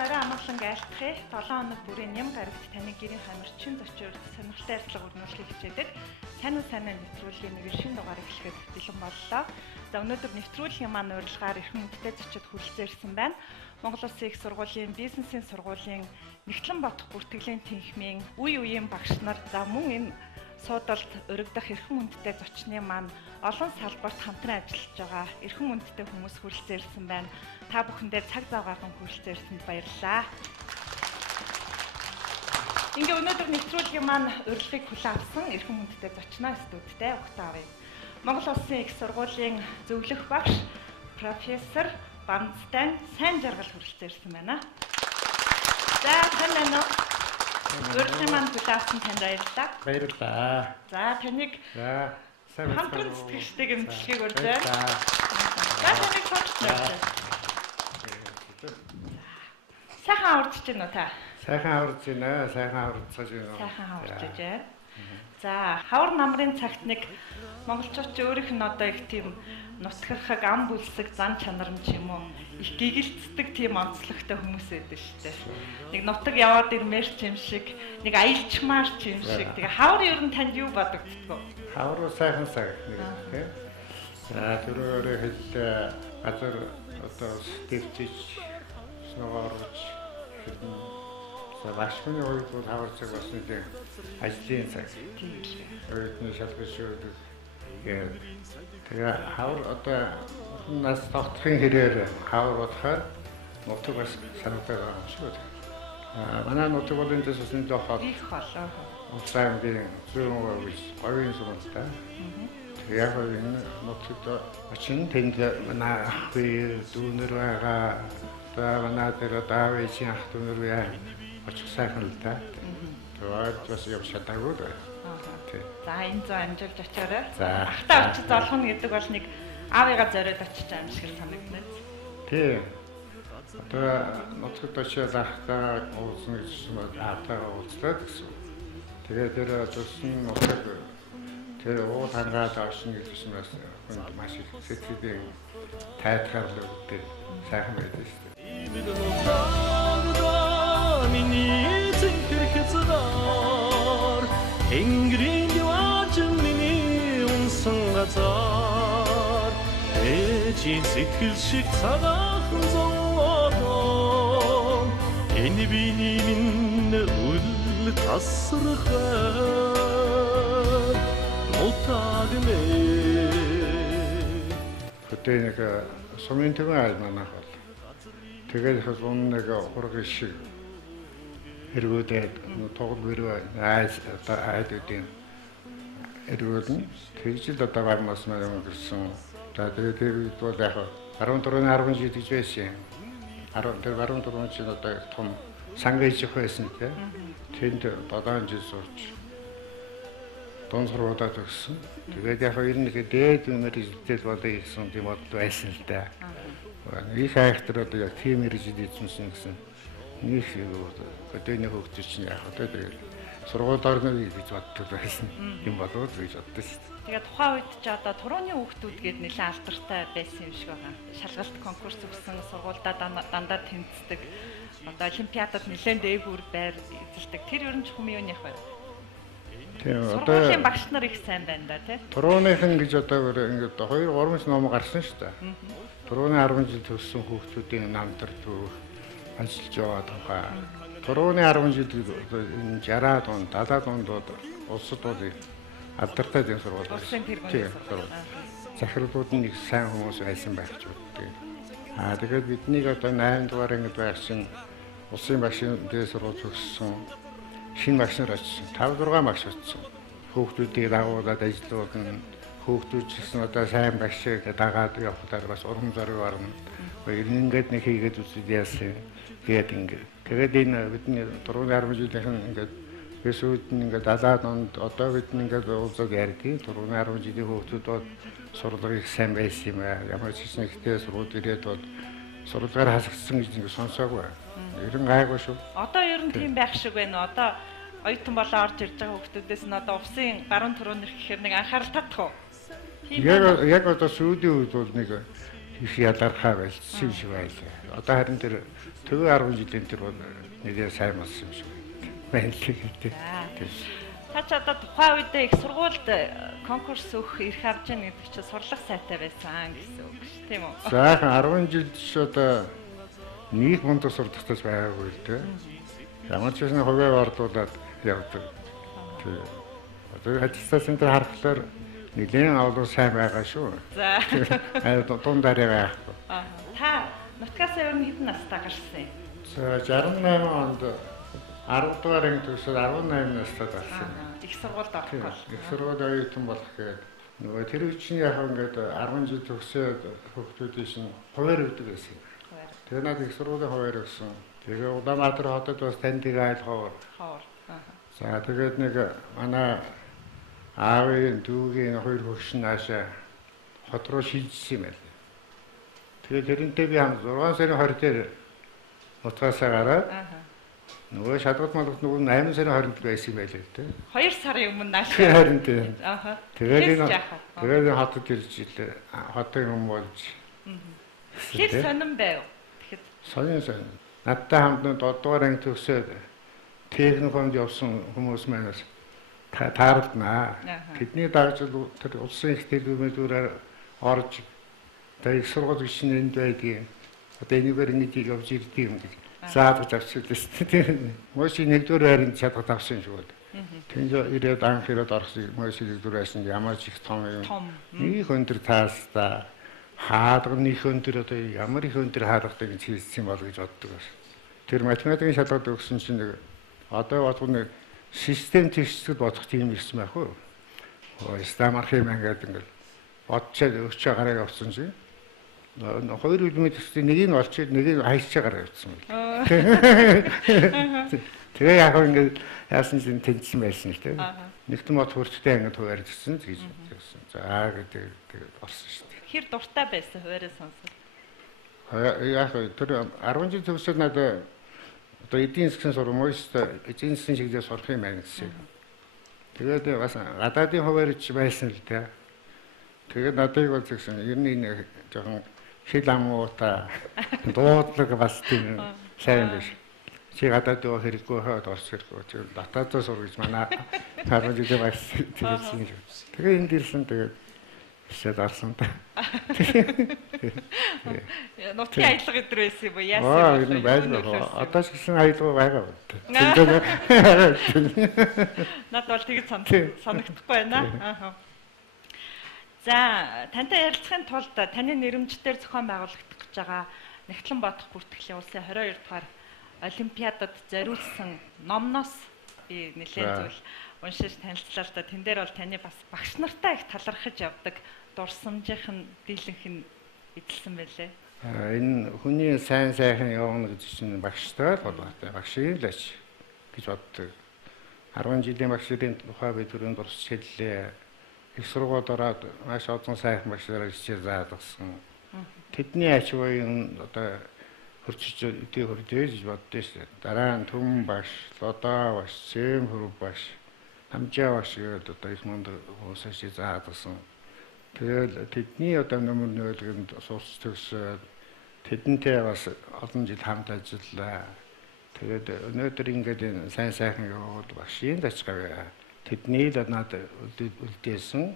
орой амгалан айлтгая 7 хоног бүрийн ням гарагт таны гэрийн хамарчин зочид сонирхолтой ярилцлага өрнүүлэхийг хичээдэг. Сайн нэвтрүүлгийн нэг шинэ дугаарыг эхлэхэд бэлэн боллоо. За өнөөдөр нэвтрүүлгийн маань урилгаар эрхэм хүндтэй зочид хүрэлцэн ирсэн байна. Монгол Улсын их сургуулийн бизнесийн сургуулийн Нэгтлэн бодох бүртгэлийн тэнхимийн үе үеийн багш нар за мөн энэ суудалд өргөдөх эрхэм хүндтэй зочны маань олон салбарт хамтран ажиллаж байгаа эрхэм хүндтэй хүмүүс хүрэлцэн ирсэн байна. Та бүхэндээ цаг зав гарган хүрэлцэн ирсэнд баярлалаа. Ингээ өнөөдөр нэвтрүүлгийн маань урилгыг хүлээн авсан эрхэм хүндтэй зочноо студидтэй угтаавъя. Монгол Улсын их сургуулийн зөвлөх багш профессор Банцтай сайн жаргал хүрэлцэн ирсэн байна. За тань байна уу? Урилгын маань хүлээн авсан танд баярлалаа. Баярлалаа. За таныг хамтран сэтгэгчтэйг эмчилгээг урьж байна. За таныг сонирхолтой. Сайхан аварч байна уу та? Сайхан аварч байна. Сайхан аварцаж байна. Сайхан аварч байна. За хавар намрын цагт нэг монголчууд ч өөрийнх нь одоо их тийм нутгахаг ам бүлсэг зан чанар нь ч юм уу их гэгэлцдэг тийм онцлогтой хүмүүс байдаг шүү дээ. Нэг нутаг яваад ирмээр ч юм шиг, нэг аялчмаар ч юм шиг. Тэгээ хавар ер нь танд юу бодогддгоо? Хавар сайхан цаг нэг тийм. За түрүүрээ хэд газар одоо стэрчиж сногоорч хэдэн за башкны үед бол хавар цаг бас нэг ажлын цаг. Өөрөөр шалгаж тэгээ хавар одоо нас тогтхын хэрээр хавар бодохоор нутаг бас санаатай байгаа юм шиг байна. Манай нутаг бол энэ төсөсний дохоод их болоо. Улсын гэрэн зүүн үеис говийн сумтай. Тэгээ яг энэ нутагт очин тэнд манай ахви дүүнэр байгаа. За манай дээр даавын ах дүүнэр яа очих сайхан л да. Тэгээд бас яв шатаагүй дээ. За энэ зөө амжилт очоорой. За. Ахтаа очиж золхоно гэдэг бол нэг аавыгаа зориод очиж байгаа юм шиг санагдана. Тийм. Одоо нутагт очиж ахтаа уулзна гэсэн нь аавтайгаа уулзлаа гэсэн. Тэгээд тэр тусны нутаг тэр уул хангаад очно гэсэн бас хүнд маш их сэтгэлийн тайлхаар л өгдөг сайхан байдаг шүү дээ. Миний зэнхэрхэцээр Энгрийн яваачин миний унсан газар Эжийн сэтгэл шиг цагаахан зовоодоо Энэ биний минь үл тасрахаар Мутагнэ Хөтөө нэг сумын төвийн айл манайх бол тэгээд их нэг хургын шиг эргүүдээд тоглол бэрүү айдуудын эргүүд нь тэгжил одоо гармаас маань гэсэн. За тэгээд тэр үед бол яг 14-ны 10 жил гэж байсан. 14 жил одоо том санг ижих байсан тийм. Тэнд 7 жил сууч. Донсруудад өгсөн. Тэгээд яг ер нь дээд үнээр издэл болоё гэсэн тийм бодол байсан л да. Их хайхтар одоо яг тийм иржил эзэмсэн гэсэн. Нэг өдөөний хөгжиж чинь яг одоо тэгээд сургууль орно гэж боддог байсан юм болов уу гэж боддог шүү дээ. Тэгээд тухайн үед ч одоо турууны хүүхдүүд гээд нэлээд алдартай байсан юм шиг байгаа. Шалгалт конкурс өгсөн сургуульдаа дандаа тэмцдэг. Одоо олимпиадад нэлээд дээгүүр байр эзэлдэг. Тэр ер нь ч хүмүүний их байна. Тийм одоо сургуулийн багш нар их сайн байна да тий. Турууныхан гэж одоо ингээд 2-3 ном гарсан шүү дээ. Турууны 10 жил төссөн хүүхдүүдийн намтар төв ажиллаж байгаа тухай. Турууны 10 жил 60-аад он 70-аад онд улсад бол алдартай зэн сургууль байсан. Улсын тэргүүний сургууль. Захирлууд нь их сайн хүмүүс байсан байх ч үгүй. Тэгээд бидний одоо 8 дугаар ангид байх чинь улсын багшийн дээд сургууль төгссөн шинэ багш нар очсон. 5-6 багш очсон. Хүүхдүүдийг дагуулад ажиллуулна. Хүүхдүүд ч гэсэн одоо сайн багшийг дагаад явахаар бас урам зориг орно. Ингээд нэг хийгээд үзээд яасан. Тэгээд ингээд. Тэгээд энэ бидний турууны 10 жилийнхэн ингээд бисүүд нь ингээд 70-аад онд одоо бид ингээд уулзаад ярьдیں۔ Турууны 10 жилийн хүүхдүүд бол сурлагыг сайн байсан юм аа. Ямар ч гэсэн ихтэй сургууль ирээд бол сурлагаар хасагдсан гэж ингээд сонсоогүй. Ер нь гайгүй шүү. Одоо ер нь тийм байх шиг байна. Одоо оюутан болоо орж ирж байгаа хүүхдүүдээс нь одоо усын гарын түрүүнэр гэхээр нэг анхаарал татах уу? Яг одоо сүүлийн үед бол нэг их ялгархаа байлсан шиг байлаа. Одоо харин тэр Тэгээ 10 жилийн тэр бол нэгээ сайн болсон юм шиг байна л гэдэг. Та ч одоо тухайн үедээ их сургуульд конкурс өгөх эрх авч яах гэдэг чинь сурлах сайтай байсан гэсэн үг шүү, тийм үү? Заахан 10 жилд ч одоо нэг мундаг сурдагчтай байгаагүй л дээ. Ямар ч байсан хувиа орлуулад явдаг. Тэгээ. Одоо ажилтнаас энэ харахаар нэгэн авал сайн байгаа шүү. За. Дундаараа байхгүй. Та нутгаас ер нь хэдэн настай гарсан юм? За 68 онд 10 дугаар анги төгсөд 18 настай гарсан. Их сургуульд орох. Их сургууль оюутан болох гээд нөгөө тэр үчиг яг ингээд 10 жил төгсөөд хүүхдүүдийн шин хуваар өгдөг байсан. Тэгээ надад их сургуулийн хуваар өгсөн. Тэгээ Улаанбаатар хотод бас таньдыг айлхоор. За тэгээд нэг манай аавын дүүгийн хоёр хөгш нь наашаа хот руу шилжсэн юм байна. Тэгээд тэрнтэй би хам 6 сарын 20 дээр утгаасаа гараад нөгөө шалгалт малгалт нөгөө 8 сарын 20-нд байсан юм байлаа л дээ. 2 сарын өмнө нааш. Харин тийм. Тэгээд энэ хотод ирж илээ. Хотын юм болж. Хэр сонирн байв. Тэгэхэд сонин. Надтай хамт 7 дугаар анги төгсөөд техникумд явсан хүмүүс манаас таарлнаа. Тэдний дагжил тэр улсын их төлөвлөмөөр орж их сургууль гişинд байдгийг одоо энэгээр ингэж явж ирдэг юм гэж зааж авчихсан. Мөши нэгдүгээр байранд чадах тавсан шүү дээ. Тэнд ирээд анх ирээд орсон мөши нэгдүгээр байсан ямар ч их том юм. Нэг өндөр таастаа хаадаг нэг өндөр одоо ямар их өндөр хаадаг гэж хэлсэн бол гэж боддог бас. Тэр математикийн шалгалт өгсөн чинь нэг одоо бодвол систем тэгшсэд бодох тийм ирсэн байх уу? Стамархим ингээд бодчоод өгчөө гараа явуулсан чинь хоёр үлмэд төстэй нэгийг олчоод нэгийг хайшчаа гараа явуулсан байл. Тэгээ яг ингээд яасан чинь тэнцсэн байсан л дээ. Нэгтэн бод хүрттэй ингээд хуваар гэсэн гэж хэлсэн. За гэдэг болсон шүү дээ. Хэр дуртай байсан хуваараа сонсол. Яг тэр 10 жил төгсөөд надад одоо эдийн засгийн сургамжт эзэн засгийн чиглэлээр сурах юм байна гэсэн. Тэгээд бас гадаадын хуваарьч байсан л дээ. Тэгээд надад бол гэсэн ер нь энэ жоохон хэл амуута дуудлага бас тийм сайн биш. Чи гадаад дөө хэрэггүй хаад орч хэрэггүй. Тэр дотоодоо сур гэж манай хармад гэдэг бас тэгсэн. Тэгээд энд ирсэн тэгээд шээд арсан та. Нутгийн аялал өдр байсан юм уу? Яасан юм бэ? Одоо ч гэсэн аялал байгаа байна. Надад бол тэгж санагдахгүй байна. За, тантай ярилцахын тулд таны нэрмжтээр зохион байгуулагдах гэж байгаа Нэгтлэн бодох бүртгэлийн улсын 22 дугаар олимпиадад зориулсан номноос би нэлээд зүйл уншиж танилцлаа л да. Тэн дээр бол таны бас багш нартай их талархаж явдаг дурсамжийнх нь дийлэнх нь эзэлсэн байлээ. Энэ хүний сайн сайхан явна гэж чинь багштай л болоотой. Багшийн л ач гэж боддог. 10 жилийн багшийн тухай би түрүүнд дурсч хэллээ. Их сургууль ороод маш олон сайхан багшаараа хичээл заадсан. Тэдний ач буян одоо хурцж үдээ хурдээж боддоо шүү дээ. Дараа нь Түмэн багш, Лодоо багш, Цэм багш, Хамжаа багш гэдэг одоо их мундаг хүмүүсээс заадсан. Тэгээд тэдний одоо нөмөр нөөлгөнд суус төгсөөд тэдэнтэй бас олон жил хамт ажиллаа. Тэгээд өнөөдөр ингээд энэ сайн сайхан яваад багшийн дачгаа тэдний л надад үлдээсэн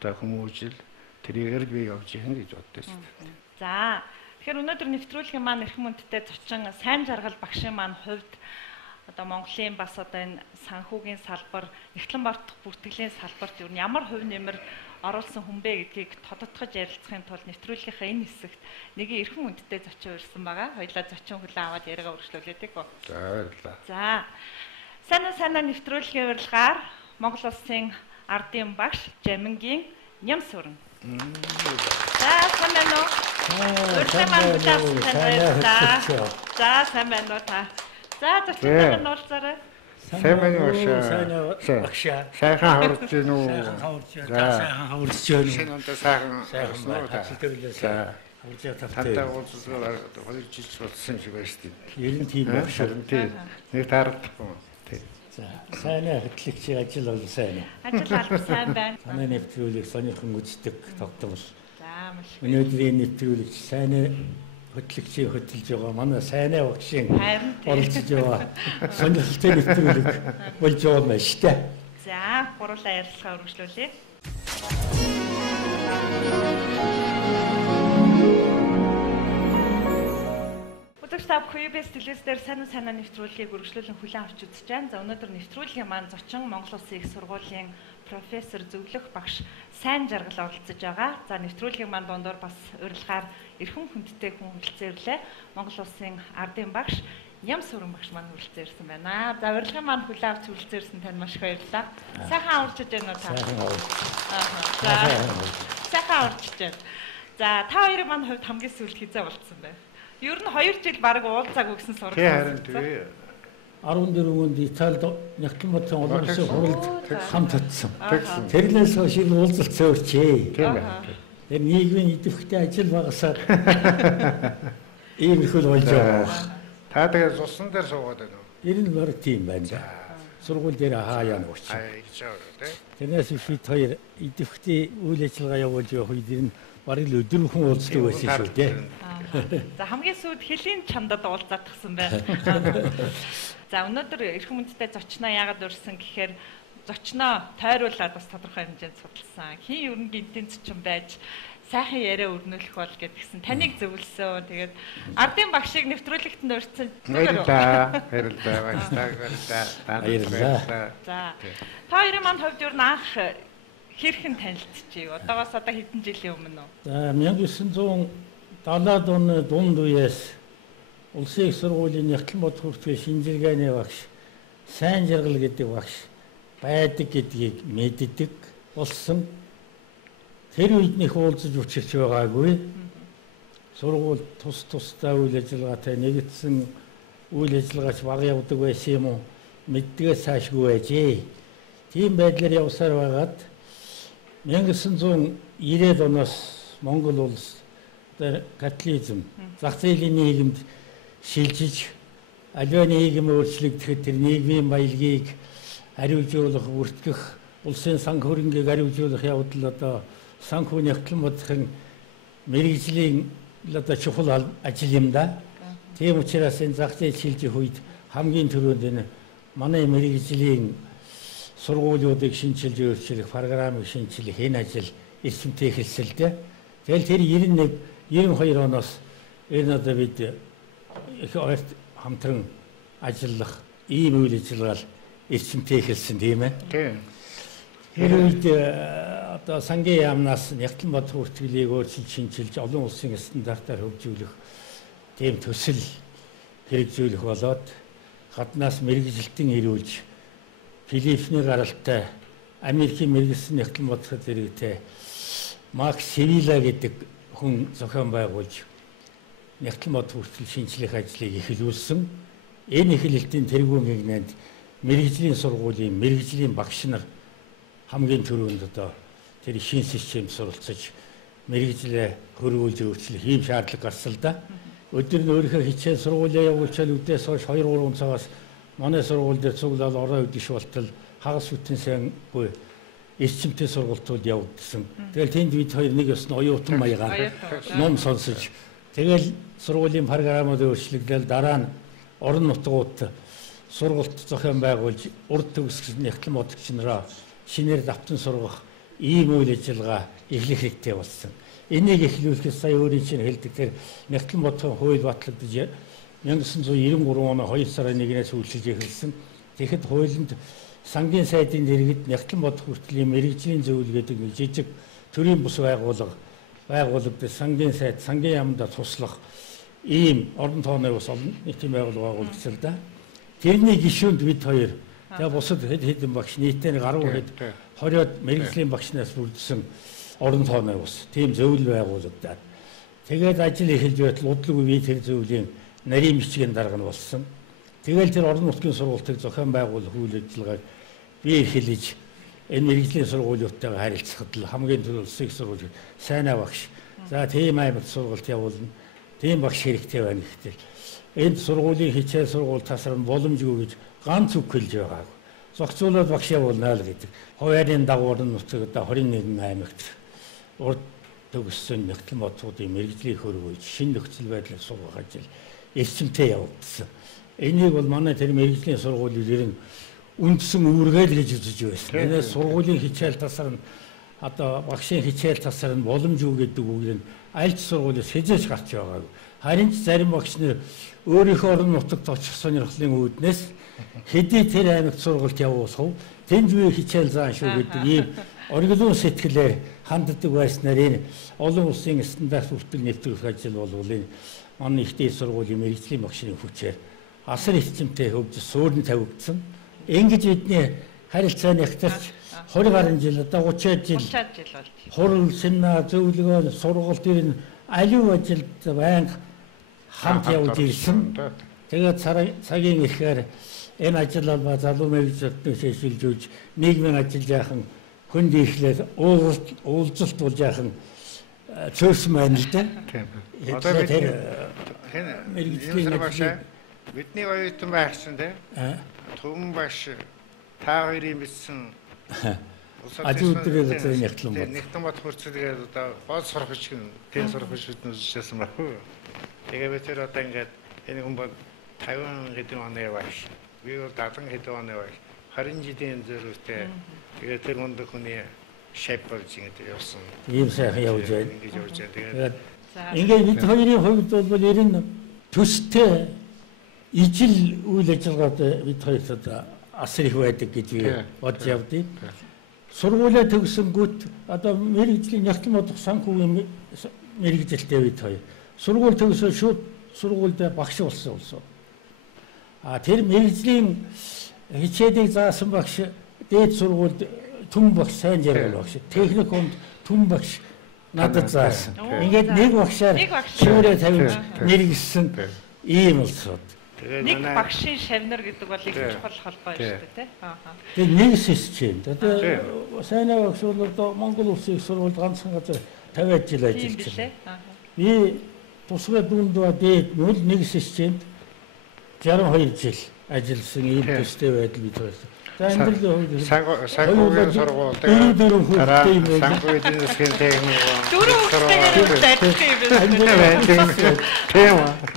одоо хүмүүжил тэрээр би явж яах гэж боддоо шүү дээ. За тэгэхээр өнөөдөр нэвтрүүлгийн маань эрх мөндөдтэй зочин сайн жаргал багшийн маань хувьд одоо Монголын бас одоо энэ санхүүгийн салбар, Нэгтлэн бодох бүртгэлийн салбарт юу ямар хувь нэмэр оруулсан хүн бэ гэдгийг тодотгож ярилцахын тулд нэвтрүүлгийнхаа энэ хэсэгт нэг эрх мөндөдтэй зочин урьсан байгаа. Хоёлаа зочин хүлээн аваад яриагаа үргэлжлүүлээдэг гоо. За баярлалаа. За санаа нэвтрүүлгийн урилгаар Монгол улсын ардын багш Жамингийн Ням Сүрэн. За сайн байна уу? Урьсан маань бүлээн байна. За сайн байна уу та? За зочин нуулзаарай. Сайн байна уу? Багшаа. Сайхан хаварч гин үү? Сайхан хаварч гин үү? Шинэ онтой сайхан. За. Хантаа уулзсаар 2 жил болсон шиг байна шүү дээ. Ер нь тийм байх шүү. Тийм. Нэг таардахгүй. За, сайн хэтлэгч ажил бол сайн. Ажил алба сайн байна. Санаа нэвтрүүлэг сонирхон үздэг тогтвол. За маш. Өнөөдрийн нэвтрүүлэгч сайн хөтлөгчийн хөтлж байгаа манай сайнаа багшийн Харин тийм. оролцож байгаа сонирхолтой нэвтрүүлэг болж байгаа юм байна шүү дээ. За, гурлаа ярилцлага үргэлжлүүлье. Өдөртөв QBS телевизээр санаа нэвтрүүлгийг үргэлжлүүлэн хүлээн авч үзэж байна. За, өнөөдөр нэвтрүүлгийн маань зочин Монгол Улсын их сургуулийн профессор Зөвлөх багш сайн жаргал оролцож байгаа. За, нэвтрүүлгийн маань дундуур бас урилгаар эрхэм хүндтэй хүн хүрэлцэн ирлээ. Монгол Улсын ардын багш Ям Сүрэн багш маань хүрэлцэн ирсэн байна. За, урилгын маань хүлээн авч хүрэлцэн ирсэн танд маш их баярлалаа. Сайхан урьдчилж байна уу та? За, сайхан урьдчилж байна. За, та хоёрын маань хувьд хамгийн сүүлд хизээ болцсон байна. Ер нь 2 жил баг уулзааг өгсөн сургууль. Харин тэгээ 14 өнд Италид Нягтланбатын олон улсын хуралд хамт татсан. тэгсэн. Тэрлээс хойш энэ уулзалт цөөрчээ. Тийм байна. Тэр нийгмийн идэвхтэй ажил багасаар ийм их л болж байгаа. Та тэгээ цусан дээр суугаад байна уу? Тэр нь баг тийм байна. Сургууль дээр хаяа нууч. Хийж байгаа тий. Тэрнээс бид хоёр идэвхтэй үйл ажиллагаа явуулж явах үед энэ бараг л өдрөмхөн уулздаг байсан шүү дээ. За, хамгийн сүүлд хэлийн чамдад уулзаадахсан байна. За, өнөөдөр эрхэм хүндтэй зочноо яагаад урьсан гэхээр зочноо тойруулаад бас тодорхой хэмжээнд судалсан. Хин ер нь гинтийн зочин байж сайхан яриа өрнүүлэх бол гэдгсэн. Таныг зөвлөсөн. Тэгээд ардын багшийг нэвтрүүлэгтэн урьдсан. Баярлалаа. За. Та хоёрын манд хувьд ер нь анх хэрхэн танилцчихъя? Одоогоос одоо хэдэн жилийн өмнө үү? За 1970-ад оны дунд үеэс Улсын их сургуулийн Нягтланбат хүртэл шинжилгээний багш сайн жаргал гэдэг багш байдаг гэдгийг мэддэг болсон. Тэр үед нэг уулзаж учирч байгаагүй. Сургууль тусдаа үйл ажиллагаатай нэгдсэн үйл ажиллагаач баг явдаг байсан юм уу? Мэддгээс цаашгүй байжээ. Тийм байдлаар явсаар байгаад 1990-ад оноос Монгол улс католизм зах зээлийн нийгэмд шилжиж аливаа нийгэм өөрчлөгдөхэд тэр нийгмийн баялагийг хариуцуулах, бүртгэх, улсын санх хөрөнгийг хариуцуулах явдал одоо санхүү Нягтланбатын мэргэжлийн одоо чухал ажил юм да. Тийм учраас энэ зах зээл шилжих үед хамгийн түрүүнд энэ манай мэргэжлийн сургуулиудыг шинжилж өөрчлөх, программыг шинжилэх энэ ажил эрчимтэй эхэлсэн л дээ. Тэгэл тэр 92 оноос энэ одоо бид их ойрт хамтран ажиллах ийм үйл ажиллагаа эрчимтэй эхэлсэн тийм ээ. Тийм. Тэр үед одоо сангийн яамнаас Нягтланбат хүртгэлийг өөрчилж шинжилж олон улсын стандартаар хөгжүүлэх тийм төсөл хэрэгжүүлэх болоод гаднаас мэргэжилтэн ирүүлж Филиппиний гаралтай Америкийн мэргэжсэн Нягтланбат зэрэгтэй Макс Севила гэдэг хүн зохион байгуулж Нягтланбат хүртэл шинжлэх ажлыг эхлүүлсэн. Энэ эхлэлтийн тэргуун гэгнэнд мэргэжлийн сургуулийн мэргэжлийн багш нар хамгийн түрүүнд одоо тэр шин системд суралцаж мэргэжлээ хөрвүүлж өөрчлөх ийм шаардлага гарсан л да. Өдөр нь өөрийнхөө хичээл сургуулиа явуулчаал үдээс хойш 2-3 цагаас манай сургууль дээр цуглаад орой үдших болтол хагас бүтэн сайнгүй эрчимтэй сургалтууд явагдсан. Тэгэл тэнд бид хоёр нэг ёсны оюутан маягаар ном сонсож тэгэл сургуулийн програмууд өөрчлөгдөөл дараа нь орон нутгууд сургалт зохион байгуулж урд төгсгөл Нягтланбатч нараа шинээр давтан сургах ийм үйл ажиллагаа эхлэх хэрэгтэй болсон. Энийг эхлүүлэхэд сая өөрийн чинь хэлдэг тэр Нягтланбатын хууль батлагдаж 1993 оны 2 сарын 1-ээс үйлчилж эхэлсэн. Тэгэхэд хуулинд сангийн сайдын дэргэд Нягтланбат хүртлийн мэргэжлийн зөвлөгөөдөг нэг жижиг төрийн бус байгуулагдсан сангийн сайд сангийн яамд туслах ийм орон тооны ус олон нийтийн байгууллага байгуулагдсан л да. Тэрний гишүүнд бид хоёр тэгээ бусад хэдэн багш нийтээр 10 хэд 20-од мэргэжлийн багшнаас бүрдсэн орон тооны ус тийм зөвлөл байгуулагдаад тэгээд ажил эхэлж байтал удлаг үе тэр зөвлөлийн нарийн бичгийн дарга нь болсон. Тэгэл тэр орон нутгийн сургалтыг зохион байгуулах үйл ажиллагааг би эхэлж энэ мэргэжлийн сургуулиудтайгаа харилцахад л хамгийн түрүү улсын сургууль сайнаа багш. За тийм аймагт сургалт явуулна. Тийм багш хэрэгтэй байна гэхтэл энд сургуулийн хичээл сургууль тасран боломжгүй гэж ганц үг хэлж байгаагүй. Зохицуулаад багш явуулна л гэдэг. Хуваарийн дагуур нь нутаг одоо 21 аймагт урд төгссөн нэгтгэн бодлогын мэрэгжлийн хөрвөж шинэ нөхцөл байдлыг суулгах ажил эрчимтэй явагдсан. Энийг бол манай тэр мэрэгжлийн сургуулийг ер нь үндсэн үүргээл гэж үзэж байсан. Энэс сургуулийн хичээл тасар нь одоо багшийн хичээл тасар нь боломж юу гэдэг үгээр нь аль ч сургуулиас хязгаарч гарч байгаагүй. Харин ч зарим багш нар өөрийнхөө орон нутагт очих сонирхлын үүднээс хэдий тэр аймагт сургалт явуулах, тэнд юу хичээл заан шүү гэдэг ийм оргилуун сэтгэлээр ханддаг байснаар энэ олон улсын стандарт хүртэл нэвтрүүлэх ажил болвол энэ манай их дээд сургуулийн мэрэгжлийн багшийн хүчээр асар эрчимтэй хөгжиж суурин тавигдсан. Ингэж бидний харилцааны хягтарч 20 гаруй жил одоо 30 жил болж хурал семинар зөвлөгөө сургалт ирнэ аливаа ажилд байнга хамт явж ирсэн. Тэгээд цагийн ихээр энэ ажил алба залуу мэрэгжлийн шилжүүлж өгч нийгмийн ажил яахан хүнд ихлээр уулзалт болж яахан цөөсөн байна л да. Одоо мэрэгжлийн багш бидний оюутан байхсан тийм Түмэн багш та хоёрын бичсэн ажил өдрөө зөв нэгтлэн бод. Нэгтэн бод хурцлгээд одоо гол сурах биш гэн тэн сурах биш бид үзчихсэн байхгүй. Тэгээ би тэр одоо ингээд энэ хүн бол 50 хэдэн оны багш. Би бол 70 хэдэн оны багш. 20 жилийн зэрэгтэй. Тэгээ тэр мундаг хүний шейп болж ингээд явсан. Ийм сайхан явж байна. Ингээд явж байна. Тэгээд ингээд бид хоёрын хувьд бол ер нь төстэй ижил үйл ажиллагаад бид хоёрт одоо асар их байдаг гэж бодж явдیں۔ Сургуулаа төгсөнгүүт одоо мэрэгжлийн нягтлан бодох санхүүгийн мэрэгжилтэй бид хоёр. Сургууль төгсөө шууд сургуульд багш болсон. Тэр мэрэгжлийн хичээлийг заасан багш дээд сургуульд түн багш, сайн жаргал багш, техникумд түн багш надад заасан. Ингээд нэг багшаар шүүрээ тавьж мэрэгсэн ийм улсууд. Нэг багшийн шавнар гэдэг бол их чухал холбоо шүү дээ, тийм. Тэгээд нэг систем. Одоо сайн багш бол одоо Монгол улсын сургуульд ганцхан газар 50 жил ажиллаж байна. Би тусгай дүнд дээд мөл нэг системд 62 жил ажилласан ийм төстэй байдал бид байна. За амьдрал санхүүгийн сургууль тэгээд санхүүгийн засгийн техник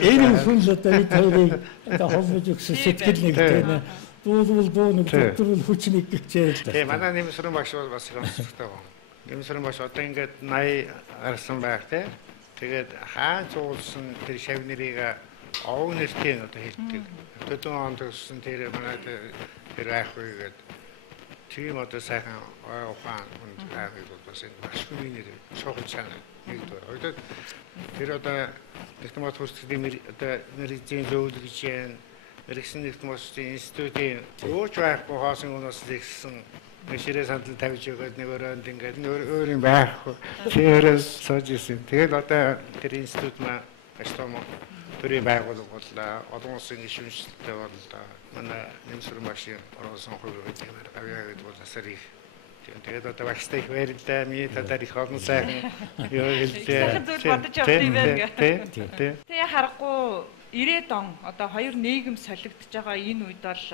энэ хүн л одоо бид хоёрыг одоо холбож өгсөн сэтгэл нэгтэй дуу нэг доктор хүчнийг гэжээ л да. Тийм манай нэмсрэн багш бас их онцлогтой байна. Нэмсрэн багш одоо ингээд 80 гарсан байх те. Тэгээд хаан цуулсан тэр шав нэрийг овг нэртэй одоо хэлдэг. Төдөн он төгссөн тэр манай тэр айхүйгээд тийм одоо сайхан ухаан хүнд байгаад бол бас энэ маш хүний нэр шохон чанар нэгдүгээр. Одоо тэр одоо нэгтгэн бод хурцгийн одоо мэрэгжлийн зөвлөгч юм мэрэгсэн нэгтгэн бодсын институтын өөч байхгүй хоосон өнөөс зэгсэн ширээ сандал тавьж өгөөд нэг өрөөнд ингээд өөр юм байхгүй. Тэрээс сууж ирсэн. Тэгэл одоо тэр институт маа баштом төрийн байгууллага боллоо. Олон улсын гишүүнчлэлтэй боллоо. Манай нэмсрэн багшийн ороосон хувь хөдөлмөр авьяа гэдэг бол асар их. Тэгээд одоо багштай их баярлалаа. Миний талаар их олон сайхан юу хэллээ. Бодож явах юм байна гэх. Тэгээ харахгүй 90-ад он одоо хоёр нийгэм солигдож байгаа энэ үед бол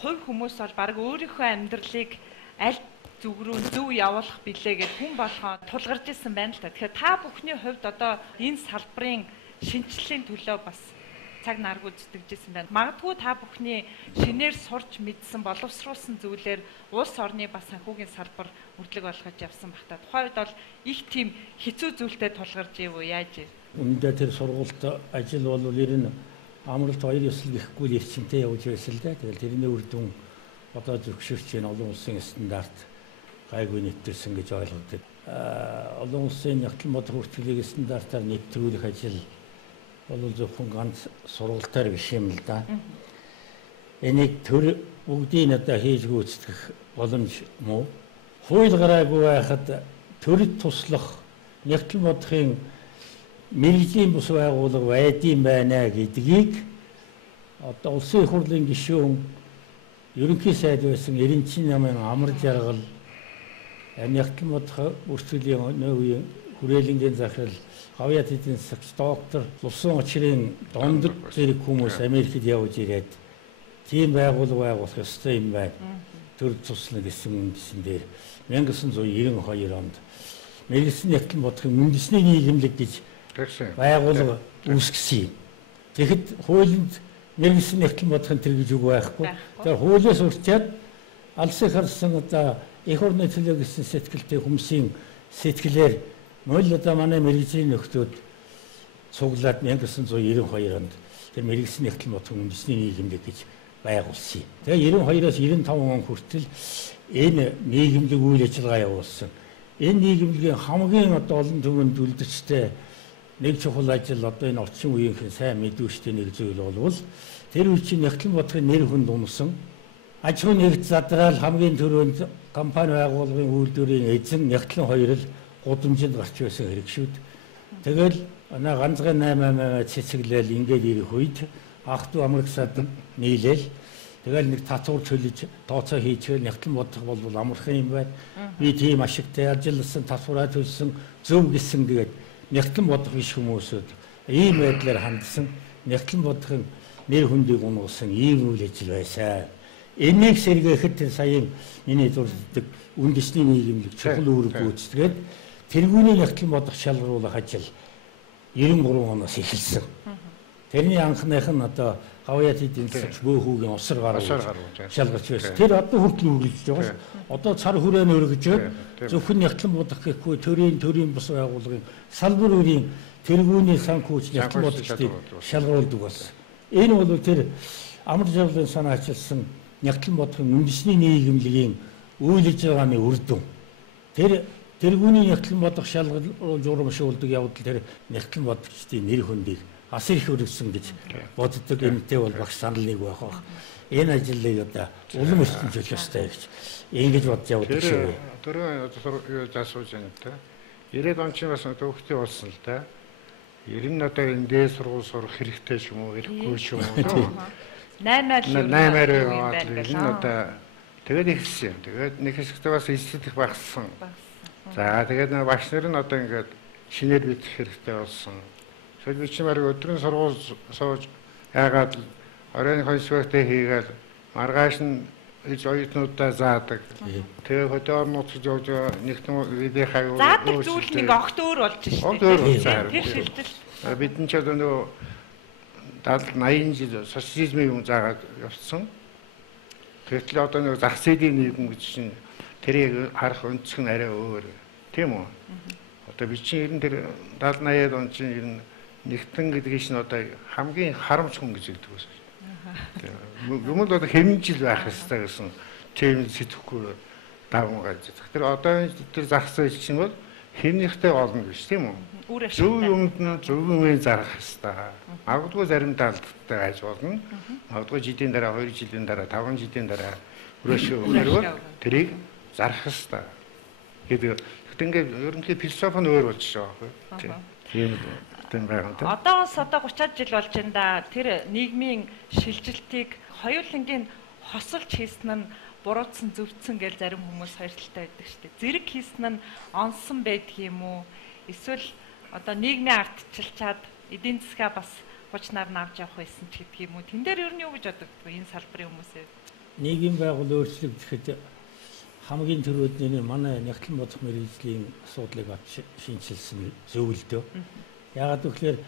хувь хүмүүс бол баг өөрийнхөө амьдралыг аль зүг рүү зөв явуулах билээ гэж хүн болгоо тулгарч ирсэн байна л та. Тэгэхээр та бүхний хувьд одоо энэ салбарын шинжилгээний төлөө бас цаг нарг үзтгэжсэн байна. Магадгүй та бүхний шинээр сурч мэдсэн боловсруулсан зүйлээр улс орны бас санхүүгийн салбар үрдлэг болгож явсан бахта. Тухайн үед бол их тийм хэцүү зүйлтэй тулгарч ив үү яаж ив? Үүндээ тэр сургуульд ажил бол ер нь амралт хоёр ёслол гэхгүй л эрчимтэй явж байсан л да. Тэгэл тэрний үр дүн одоо зөвшөөрч энэ олон улсын стандарт гайгүй нэвтэрсэн гэж ойлгодог. Олон улсын нягтлан бодлого хүртгэлийг стандартаар нэвтрүүлэх ажил бол зөвхөн ганц сургалтаар биш юм л да. Энийг төр бүгдийг одоо хийж гүйцэтгэх боломж муу. Хууль гараагүй байхад төрөд туслах нягтлан бодлогын мэрэгжлийн бус байгууллага байдсан байна гэдгийг одоо улсын их хурлын гишүүн ерөнхий сайд байсан Эренчин намын амар жаргал нягтлан бодлого бүртгэлийн нөөгийн хүрээлэнгийн захирал Хавьяат эдийн засагч доктор Лувсан очрын дондод зэрэг хүмүүс Америкт явж ирээд тийм байгууллага байгуулах ёстой юм байна. Төр туслана гэсэн үндсэн дээр 1992 онд мэрэгсэн нэгтлэн бодохын үндэсний нийгэмлэг гэж байгуулга үүсгэсэн юм. Тэгэхэд хуулинд мэрэгсэн нэгтлэн бодохын тэр гэж үг байхгүй. Тэгэхээр хуулиас урьдчаад алсын харсан одоо их орны төлөө гэсэн сэтгэлтэй хүмүүсийн сэтгэлээр мөн одоо манай мэрэгжлийн нөхдүүд цуглаад 1992 онд тэр мэрэгсэн нэгтлэн бодохын үндэсний нийгэмлэг гэж байгуулсан юм. Тэгээ 92-оос 95 он хүртэл энэ нийгэмлэг үйл ажиллагаа явуулсан. Энэ нийгэмлэгийн хамгийн одоо олон түмэнд үлдэгчтэй нэг чухал ажил одоо энэ орчин үеийнхэн сайн мэдүүштэй нэг зүйл болвол тэр үеийн нэгтлэн бодохын нэр хүнд унсан аж ахуй нэгж задраал хамгийн түрүүнд компани байгууллагын үйлдвэрийн эзэн нэгтлэн хоёр л гудамжинд гарч байсан хэрэг шүү дээ. Тэгэл ганцхан 8 цэцэглэл ингээд ирэх үед ах トゥ амрагсаад нийлээл тэгэл нэг татвар төлөж тооцоо хийчихвэл нэгтлэн бодох бол амархан юм байна. Би тийм ашигтай ажилласан татвараа төлсөн зөв гэсэн тэгээд нэгтлэн бодох биш хүмүүсүүд ийм байдлаар хандсан нэгтлэн бодохын нэр хүндийг унгасан ийм үйл ажил байсан. Энийг сэргээхэд сая миний дурддаг үндэсний нийгэмлэг чухал үүрэг гүйцэтгээд тэргүүний нэгтлэн бодох шалгаруулах ажил 93 оноос эхэлсэн. Тэрний анхных нь одоо гавьяат эдийн засаг бөөхүүгийн усар гаруй шалгарч байсан. Тэр одоо хүртэл үргэлжлэж байгаа ш. Одоо цар хүрээний өргөжөөд зөвхөн нэгтлэн бодох гэхгүй төрийн бус байгууллагын салбар бүрийн тэргүүний санхүүч нэгтлэн бодогчдыг шалгаруулдаг болсон. Энэ бол тэр амар жаргалын санаа ачилсан нэгтлэн бодохын үндэсний нийгэмлэгийн үйл ажиллагааны үр дүн. Тэр тэргүүний нэгтлэн бодох шалгаруулж урамшуулдаг явдал тэр нэгтлэн бодогчдын нэр хүндийг асар их өргөсөн гэж боддог. Энэтэй бол багш санал нэг байх баг. Энэ ажлыг одоо улам өртөж өстэй гэж ингэж бодож явдаг шүү. Дөрөв засууж байна та. 90-ад он чинь бас төвхтэй болсон л да. 90 нь одоо энэ дээд сургууль сурах хэрэгтэй ч юм уу, хэрэггүй ч юм уу. 8-аар энэ одоо тэгээд ихсэн. Тэгээд нэг хэсэгтээ бас эсэлт их багассан. За тэгээд багш нар нь одоо ингээд шинээр битэх хэрэгтэй болсон. Тэгэхээр би чинь баг өдрийн сургууль сууж яагаад оройн хоньсвэгтэй хийгээд маргааш нь иж оюутнуудаа заадаг. Тэгээ хөдөөрнүүд гэж явж нэгэн видео хаяг заадаг зүйл нэг огт өөр болж шээ. Огт өөр байна. Тэр шилдэл. Бидний ч одоо нөгөө 70-80 жил социализмын юм заагаад явцсан. Гэтэл одоо нэг зах зээлийн нийгэм гэж чинь тэрийг харах өнцг нь арай өөр. Тийм үү? Одоо би чинь 90 тэр 70-80-ад он чинь ер нь нэгтэн гэдгийг чинь одоо хамгийн харамч хүн гэж хэлдэг байсан. Юм л одоо хэмжил байх хэрэгтэй гэсэн тийм сэтгэхгүй даван гаж. Тэр одоо тэр зах зээл чинь бол хэмнэхтэй болно гэж тийм үү? Зөв юмд нь зөв юмыг зарах хэрэгтэй. Магадгүй заримдаа алдталтай байж болно. Магадгүй жилийн дараа 2 жилийн дараа 5 жилийн дараа өрөөшөө өгөрвөл тэрийг зарах хэрэгтэй. гэдэг. Ингээд ерөнхий философи нь өөр болчихж байгаа байхгүй. Тийм байна. Одоос одоо 30 жил болж энэ да тэр нийгмийн шилжилтийг хоёулангийн хосолж хийсэн нь буруутсан зөвцсөн гэж зарим хүмүүс хоёр талтай байдаг шүү дээ. Зэрэг хийсэн нь онсон байдаг юм уу? Эсвэл одоо нийгмийн ардчилчаад эдийн засгаа бас хучнаар навж явах байсан ч гэдэг юм уу? Тэн дээр ер нь юу гэж боддог энэ салбарын хүмүүсээ? Нийгэм байгуул өөрчлөгдөхэд хамгийн түрүүний манай нягтлан бодох мэргэжлийн асуудлыг шинжилсэн зөвлөдөө. Яагаад гэвэл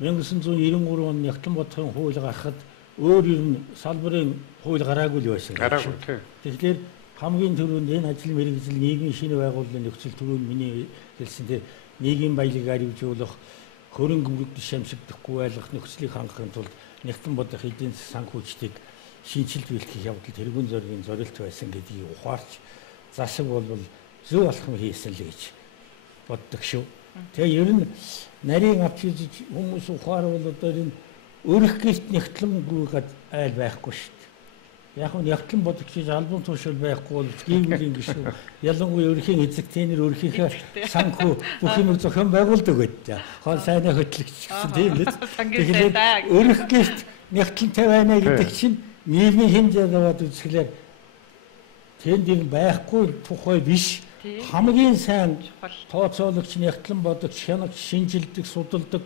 1993 он нягтлан бодохын хууль гарахад өөр юм салбарын хууль гараагүй л байсан. Тэгэхээр хамгийн түрүүнд энэ ажил мэргэжил нийгмийн шинэ байгууллагын нөхцөл түрүүнд миний хэлсэн дээр нийгмийн баялагаар хөгжүүлэх, хөрөнгө мөнгөд шамшигдахгүй байлгах нөхцөлийг хангахын тулд нягтлан бодох эдийн засгийн санхүүжтийг шинжилт бэлтгэх явдал тэргүүн зорилгын зорилт байсан гэдгийг ухаарч засаг бол зөв алхам хийсэн л гэж боддог шүү. Тэгээ ер нь нарийн авч үзэж хүмүүс ухаарвал одоо энэ өрх гэрт нягтлангүйгээд айл байхгүй шүү дээ. Яг нь нягтлан бодох гэж албан тушаал байхгүй бол гүймлийн гişүү ялангуяа өрхийн эзэг тэнэр өрхийнхээ санхүү бүх юм зохион байгуулдаг гэдэг. Хоол сайнаа хөтлөгч гэсэн тийм л. Тэгэхээр өрх гэрт нягтлантай байна гэдэг чинь нийгмийн хэмжээд аваад үзэхлээр тэнд юм байхгүй тухай биш. Хамгийн сайн тооцоологч, нягтлан бодогч, хянагч, шинжилдэг, судалдаг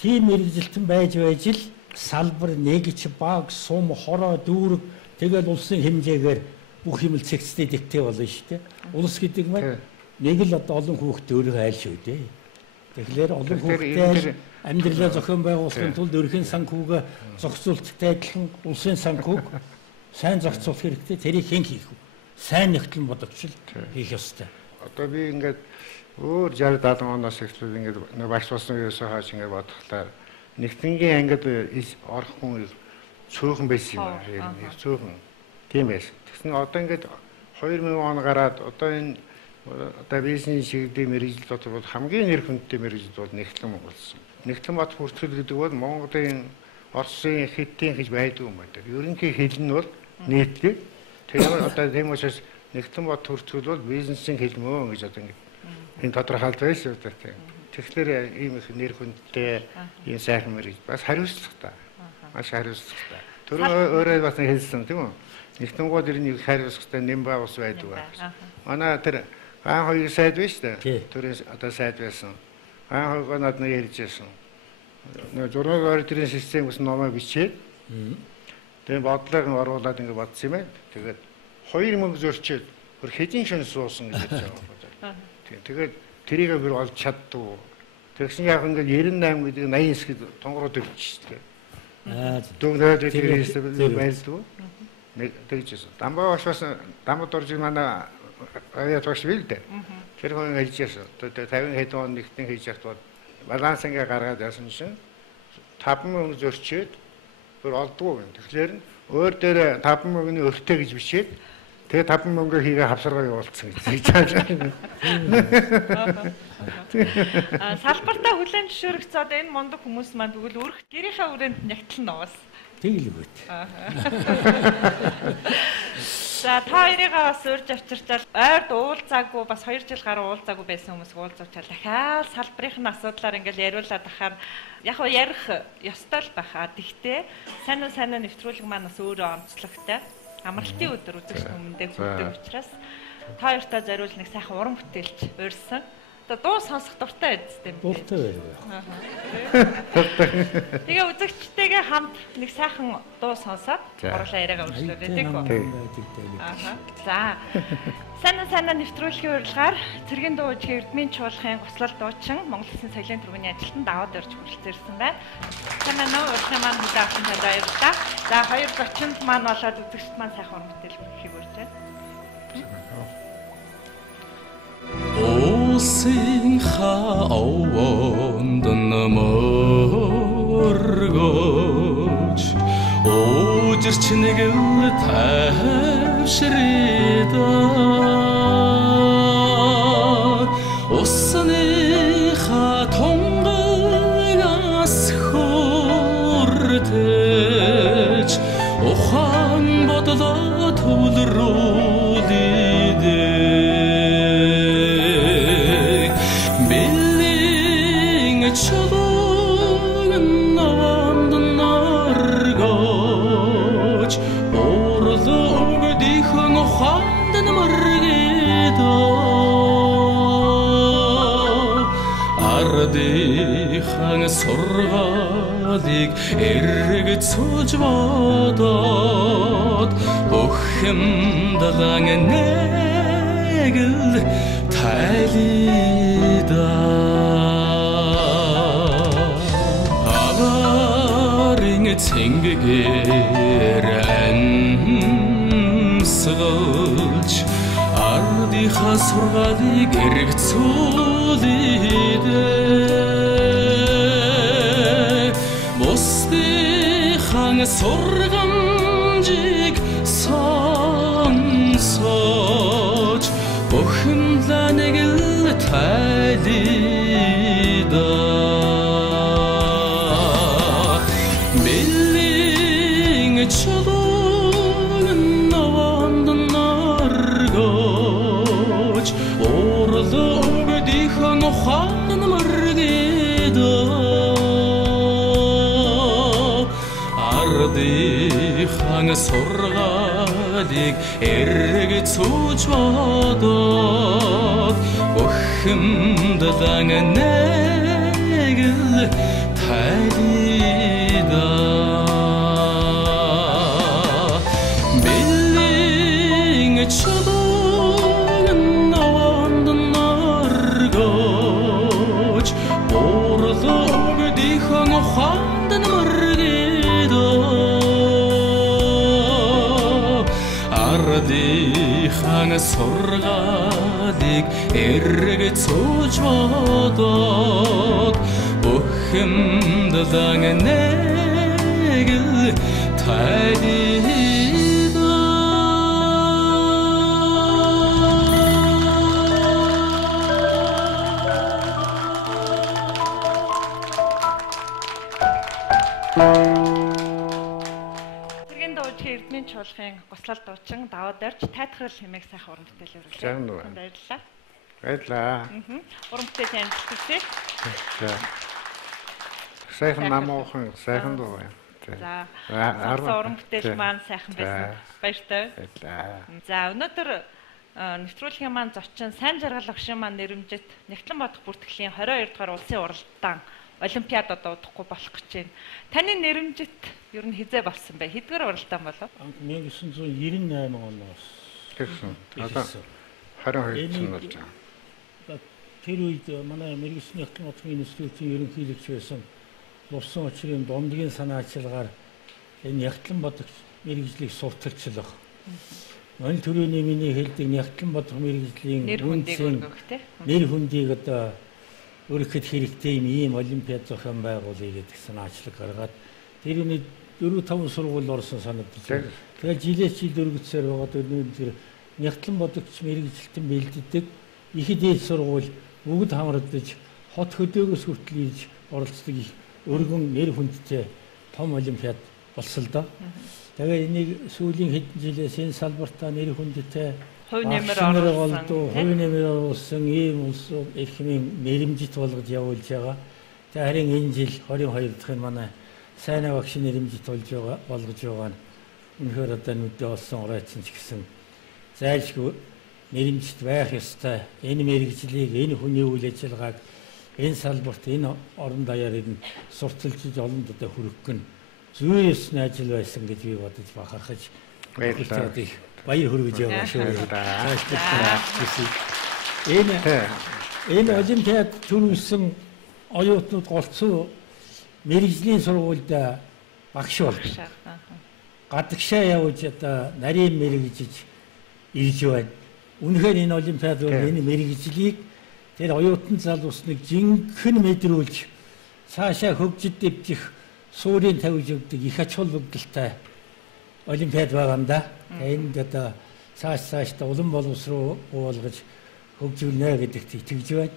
тийм мэргэжилтэн байж л салбар нэгж баг, сум, хороо, дүүрэг тэгэл улсын хэмжээгээр бүх юм л цэгцтэй дэвтэй болно шүү дээ. Улс гэдэг маань нэг л одоо олон хүүхэд өөрөө айл шүү дээ. Тэгэхээр олон хүүхдээ амьдралаа зохион байгуулахын тулд өрхийн санхүүгээ зохицуулалттай адилхан улсын санхүүг сайн зохицуулах хэрэгтэй. Тэрийг хэн хийх вэ? Сайн нэгтлэн бодогч хийх ёстой. Одоо би ингээд өөр 60 70 оноос эхлээд ингээд багш болсон үеэсээ хойш ингээд бодохлаа нэгтэнгийн ангид орох хүн цөөхөн байсан юм аа. Цөөхөн тийм байсан. Тэгсэн одоо ингээд 2000 он гараад одоо энэ одоо бизнес чиглэлийн мэргэжил дотор хамгийн нэр хүндтэй мэргэжил бол Нэгтлэн болсон. Нэгтлэн бат хүртэл гэдэг бол Монголын Оросын хэтийн гэж байдаг юм байна. Ерөнхий хэл нь бол нийтлэг. Тэгэхээр одоо тийм учраас Нэгтлэн бат хүртэл бол бизнесийн хэл мөн гэж одоо ингээд энэ тодорхойлж байсан үү тийм. Тэгэхээр ийм их нэр хүндтэй ийм сайхан мэргэжил бас хариуцлагатай. Маш хариуцлагатай. Түрүү өөрөө бас хэлсэн тийм үү? Нэгтэнгууд ирнэ хариуцлагатай Нэмбаа ус байдаг байна. Манай тэр хаан хоёр сайд биш үү? Түрээс одоо сайд байсан. Хаан хоёр надад ярьж байсан. Зураг ордерийн систем гэсэн номоо бичээд тэгээ бодлогыг оруулаад ингэ бодсон юм байна. Тэгээд 2000 зөрчил хөр хэдийн шин суусан гэж хэлж байгаа. Тэгээд тэрийг бүр олж чаддгүй. Тэгсэн яг ингэ 98 гэдэг 80 хэсгэд тонгороод өвччихсэн. Дүнгээд тэрээс байлдгүй. Нэг тэгжсэн. Дамбаа башаас дамбад орж манай аяа тоош билдэ. Тэр хүн хэлжсэн. 50 хэдэн он нэгтэн хийж явах баланс ингээ гаргаад яасан чинь 50000 зөрчөөд бүр олдгүй юм. Тэгэхээр өөр дээр 50000-ны өртөө гэж бичээд тэгээ 50000 хийгээ хавсаргаа явуулсан гэж хэлж байгаа. Салбартаа хүлэн зөвшөөрөгч одоо энэ мондөг хүмүүс маань тэгвэл өрх гэрийнхээ хүрээнд нягтлан нуус. Тэгэл үгүйт. За та хоёрыгаа бас урьж авчирчаал ойрд уулзаагүй бас 2 жил гаруй уулзаагүй байсан хүмүүс уулзавчаал дахиад салбарын асуудлаар ингээл яриулаад ахаар яг нь ярих ёстой л байхаа. Тэгтээ сайн нэвтрүүлэг маань бас өөрөө онцлогтой. Амралтын өдөр үзэгч хүмүүндээ хүрдэг учраас та хоёртаа зориул нэг сайхан уран бүтээлч урьсан. Одоо дуу сонсох дуртай байдсан юм. Дуртай байв. Тэгээ үзэгчтэйгээ хамт нэг сайхан дуу сонсоод оруулаа яриагаа үргэлжлүүлээ тийм үү? За. Сайн нэвтрүүлгийн урилгаар цэргийн дуу үжигийн Эрдмийн чуулгын гослол дуучин Монгол Улсын соёлын төвийн ажилтан даваад орж хүрэлцээрсэн байна. Санаа нөө урилгын маань хүлээн авсан танд баярлалаа. За хоёр зочинд маань болоод үзэгчд маань сайхан уран бүтээл хийх үрж байна. Улсын хаванд наморгож ужирч нэг тайвшрыдаа усныхаа тунгаас хүртэж ухаан бодлоо төвлөрүүлээ. Сургаалыг эргэцүүлж бодоод өхөмдөлөн нэг л тайлидаа агарын цэнгээр амьсгалж ардынхаа сургаалыг эргэцүүлээ. Сургамжийг сонсож өхөмлөө нэг л тайлидаа бэлэн чулуун наванд наргож орлоо өгдийнхэн ухаан мөргидаа ардынхаа сургаалыг эргэцүүлж бодоод өхөмдөлөн нэг л тайлидаа бэлэн чулуун наванд дан сургаалыг эргэж сууж бодоод бухимдалан нэг тайлбар Тэргийн дууч Эрдэнийн чуулгын гослол дуучин даваад орж тайтхрал хэмээх сайхан уран бүтээл өргөлөө. Баярлалаа. Баярлаа. Уран бүтээлийн амжилт хүсье. Сайхан намуухан сайхан дуу байна. За. Уран бүтээл маань сайхан байсан. Баяртай. Баярлаа. За өнөөдөр нэвтрүүлгийн маань зочин сайн жаргал огшин маань нэрэмжит Нягтлан бодох бүртгэлийн 22 дугаар улсын уралдаан Олимпиадад удахгүй болох гэж байна. Таны нэрэмжит ер нь хизээ болсон бэ? Хэдгээр уралдаан болов? 1998 оноос. Тэгсэн. Одоо 22 болж байгаа. Тэр үед манай мэргэжлийн Нягтлан бодохын институтын ерөнхийлөгч байсан Лувсан очрын дундгийн санаачилгаар энэ Нягтлан бодох мэргэжлийг сурталчлах. Манай төрийн миний хэлдэг Нягтлан бодох мэргэжлийн нэр хүндийг одоо өөрөөхд хэрэгтэй ийм олимпиад зохион байгуулъя гэдэг санаачлаг гаргаад тэрний 4-5 сургууль орсон санагдаж. Тэгээд жилээс жил өргөцсөөр байгаад өнөөдөр Нягтлан бодогч мэргэжилтэн бэлддэг их дээд сургууль бүгд хамрагдаж хот хөдөөгөөс хүртэл ийж оролцдог их өргөн нэр хүндтэй том олимпиад болсон л доо. Тэгээд энийг сүүлийн хэдэн жилээс энэ салбартаа нэр хүндтэй хувь нэмэр оруулсан ийм улс эрхмийн нэрэмжит болгож явуулж байгаа. Тэгээд харин энэ жил 22 дахь манай сайнаа багш нэрэмжит болгож байгаа нь үнэхээр одоо нүдээ олсон урайцсан ч гэсэн зайлшгүй нэрэмжит байх ёстой. Энэ мэргэжлийг, энэ хүний үйл ажиллагааг энэ салбарт энэ орон даяар энэ сурталчилж олонд одоо хүргэх нь зүй ёсны ажил байсан гэж би бодож бахархаж баярлалаа. Баяр хүргэж яваа шүү. Энэ олимпиад төрүүлсэн оюутнууд голцоо мэргэжлийн сургуульд багш болж гадагшаа явж одоо нарийн мэргэжиж ирж байна. Үнэхээр энэ олимпиад энэ мэргэжлийг тэр оюутан залуусныг жинхэнэ мэдрүүлж цаашаа хөгжид дэвжих суурийг тавьж өгдөг их ач холбогдолтой олимпиад байгаа юм да. Энд одоо цаашдаа улам боловсруу болгож хөгжүүлнэ гэдэгт итгэж байна.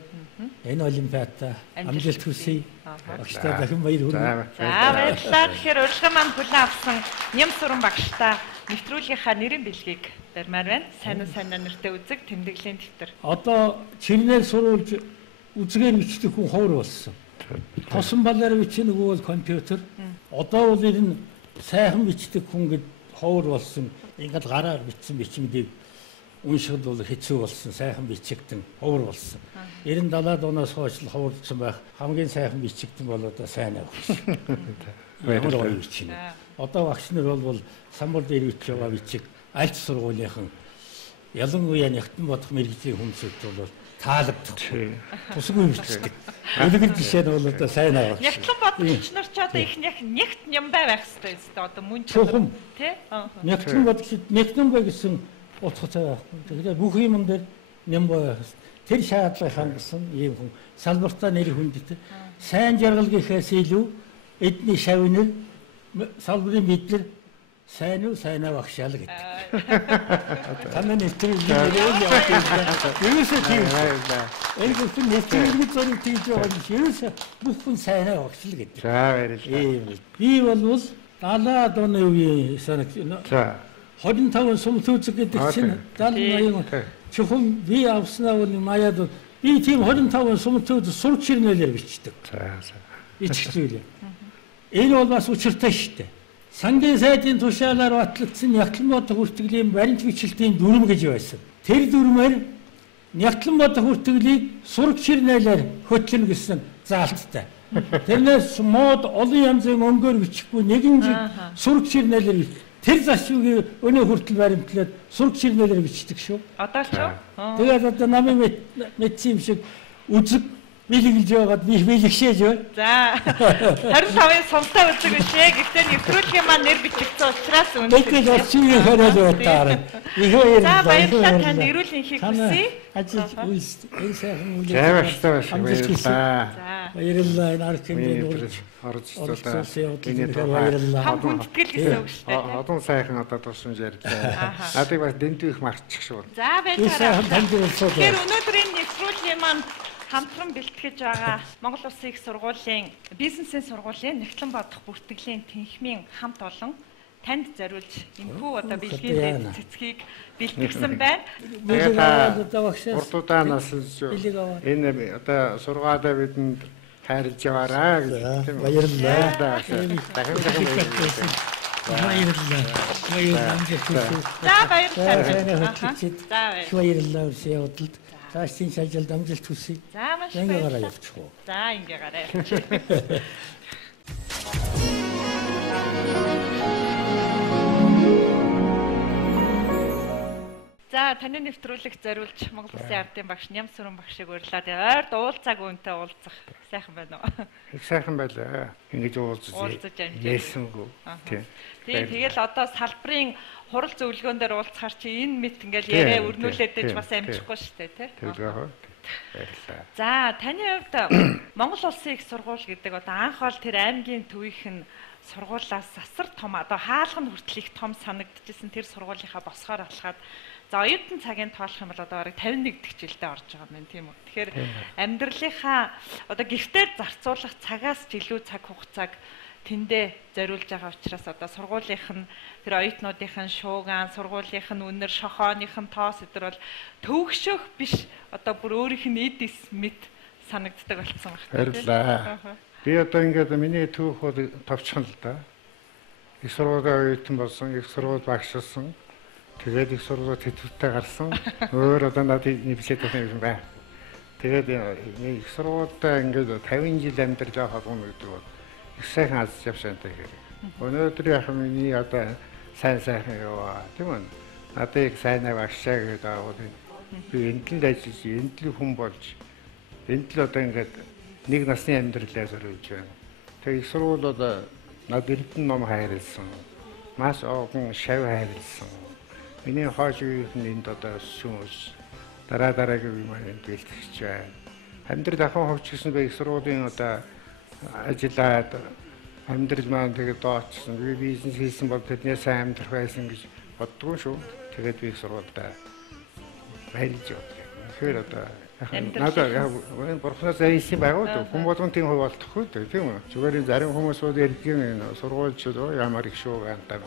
Энэ олимпиадаа амжилт хүсье. Багштай дахин баяр хүргэе. За баярлалаа. Тэгэхээр урилга маань хүлээн авсан Ням суран багштай нэвтрүүлгийнхаа нэрийн бэлгийг барьмаар байна. Сайн нэртэй үзэг тэмдэглэлийн дэвтэр. Одоо чирнээр сурулж үзгээр бичдэг хүн ховор болсон. Тосон балаар бичнэ нөгөө бол компьютер. Одоо бол энэ сайхан бичдэг хүн гэд ховор болсон. Ингээд гараар бичсэн бичмдийг уншихад бол хэцүү болсон. Сайхан бичигдэн ховор болсон. 90-70 оноос хойш л ховордсон байх. Хамгийн сайхан бичигдэн бол одоо сайн авах. Ямар гоё бичнэ. Одоо багш нар бол самбар дээр бичиж байгаа бичиг аль ч сургуулийнхан ялангуяа Нягтлан бодох мэргэжлийн хүмүүсд бол таалагдах. Тусгүй бичдэг. Өлгөл жишээ нь бол одоо сайн авах. Нягтлан бодогч нар ч одоо их нягт нямбай байх хэрэгтэй өстой одоо мөн ч тий. Нягтлан бодогч нягтланбай гэсэн утгатай байх. Тэгэхээр бүх юм дээр нямбай байх. Тэр шаардлага хангасан ийм хүн салбартаа нэр хүндтэй. Сайн жаргал гэхээс илүү эдний шавнэр салбарын бидлэр сайн уу сайнаа багшаал гэдэг. Танай нэвтрүүлэг явуулдаг. Ерөөсөө тийм. Энэ бүхэн нэвтрүүлэг зориг хийж байгаа юм. Ерөөсөө бүх хүн сайнаа багшил гэдэг. За баярлалаа. Би бол 70 оны үеийн санагч. За 25 сумтүүцэг гэдэг чинь 70-80 чухам би авснаа бол маяад би тийм 25 сумтүүц сурч ирнэлээр бичдэг. За. Биччихлээ. Энэ бол бас учиртай шүү дээ. Сангийн сайдын тушаалаар батлагдсан Нягтлан бодох хүртгэлийн баримт бичлэлтийн дүрм гэж байсан. Тэр дүрмээр Нягтлан бодох хүртгэлийг сурагч ширнээлээр хөтлөн гэсэн заалттай. Тэрнээс мод олон янзын өнгөөр бичихгүй нэгэн жиг сурагч ширнээлээр тэр засвыг өнөө хүртэл баримтлаад сурагч ширнээлээр бичдэг шүү. Одоо ч юу? Тэгээд одоо намын мэдсэн юм шиг үзэг бэлгэлж байгаад би бэлгшээж байна. За 25-ын сумтай үзэг бишээ. Гэхдээ нэвтрүүлгийн маань нэр бичигдсэн учраас үнэхээр тэгэл очивын хараал байдлаар. За баярлалаа танд эрүүл энхийг хүсье. Ажил үйлс энэ сайхан үйл Баярлалаа. Баярлалаа наркэмдээ баярлалаа. Хам хүндэтгэл гэсэн үг шүү дээ. Одон сайхан одоо тусламж ярьлаа. Надыг бас дэндүү их марцчих шүү. За баярлалаа. Тэгэхээр өнөөдрийн нэвтрүүлгийн маань хамтран бэлтгэж байгаа Монгол Улсын их сургуулийн бизнесийн сургуулийн Нэгтлэн бодох бүртгэлийн тэнхимийн хамт олон танд зориулж энэхүү одоо бэлгийн цэцгийг бэлтгэсэн байна. Урдуудаанаас энэ одоо сургаалаа бидэнд хайрлж яваарай гэж тийм баярлалаа. Баярлалаа үсээ удалд цаашдын ажилд амжилт хүсье. За маш ингээ гараа явчих уу. За ингээ гараа явчих. За таны нэвтрүүлэг зориулж Монгол Улсын ардын багш Нямсүрэн багшийг урьлаад ойрд уулзааг үнтэй уулзах сайхан байна уу? их сайхан байлаа. Ингэж уулзаж ясангүй. Тэгэл одоо салбарын хурал зөвлөгөөн дээр уулзахаар чи энэ мэт ингээл яриа өрнүүлээд байж бас амжихгүй шүү дээ тий. Баярлалаа. За таны хувьд Монгол Улсын их сургууль гэдэг одоо анх бол тэр аймгийн төвийнх нь сургуулиас асар том одоо хаалганд хүртэл их том санагдчихсэн тэр сургуулийнхаа босгоор алхаад за оюутан цагийн тоолох юм бол одоо бараг 51 дэх жилдээ орж байгаа юм байна тийм үү. Тэгэхээр амьдралынхаа одоо гэртээ зарцуулах цагаас ч илүү цаг хугацааг тэндээ зориулж байгаа учраас одоо сургуулийнх нь тэр оюутнуудынх нь шууган, сургуулийнх нь үнэр, шохооных нь тоос өдр бол төвөгшөх биш одоо бүр өөрийнх нь эд эс мэд санагддаг болсон байна. Баярлалаа. Би одоо ингээд миний түүх бол товчхон л да. Их сургуулийн оюутан болсон, их сургууль багшилсан. Тэгээд их сургууль тэтвэртэй гарсан. Өөр одоо надад нэвлээд байгаа юм байна. Тэгээд их сургуультай ингээд 50 жил амьдарч байгаа хүмүүс гэдэг бол их сайхан аз жаргалтай хэрэг. Өнөөдөр яг миний одоо сайхан яваа тийм үү? Надад их сайн багшаа гэдэг аавууд би энд л ажиллаж, энд л хүн болж, энд л одоо ингээд нэг насны амьдралаа зориулж байна. Тэгээд их сургууль одоо надад эрдэнэ ном хайрлсан. Маш огон шав хайрлсан. Миний хойш үеийнх нь энд одоо шүүс дараагийн үе маань бэлтгэж байна. Амьдрал ахын хөвч гэсэн би их сургуулийн одоо ажиллаад амьдрал маань тэгээд доочсон. Би бизнес хийсэн бол тэдний сайн амьдрах байсан гэж боддгоо шүү. Тэгээд би их сургуультай байлж явдаг. Тэгэхээр одоо надад яг бурхнаас айсан байгуу. Хүн болгон тийм хувь болтохгүй тийм үү? Зүгээр зарим хүмүүсүүд эргэн сургуульчид ямар их шуугаантай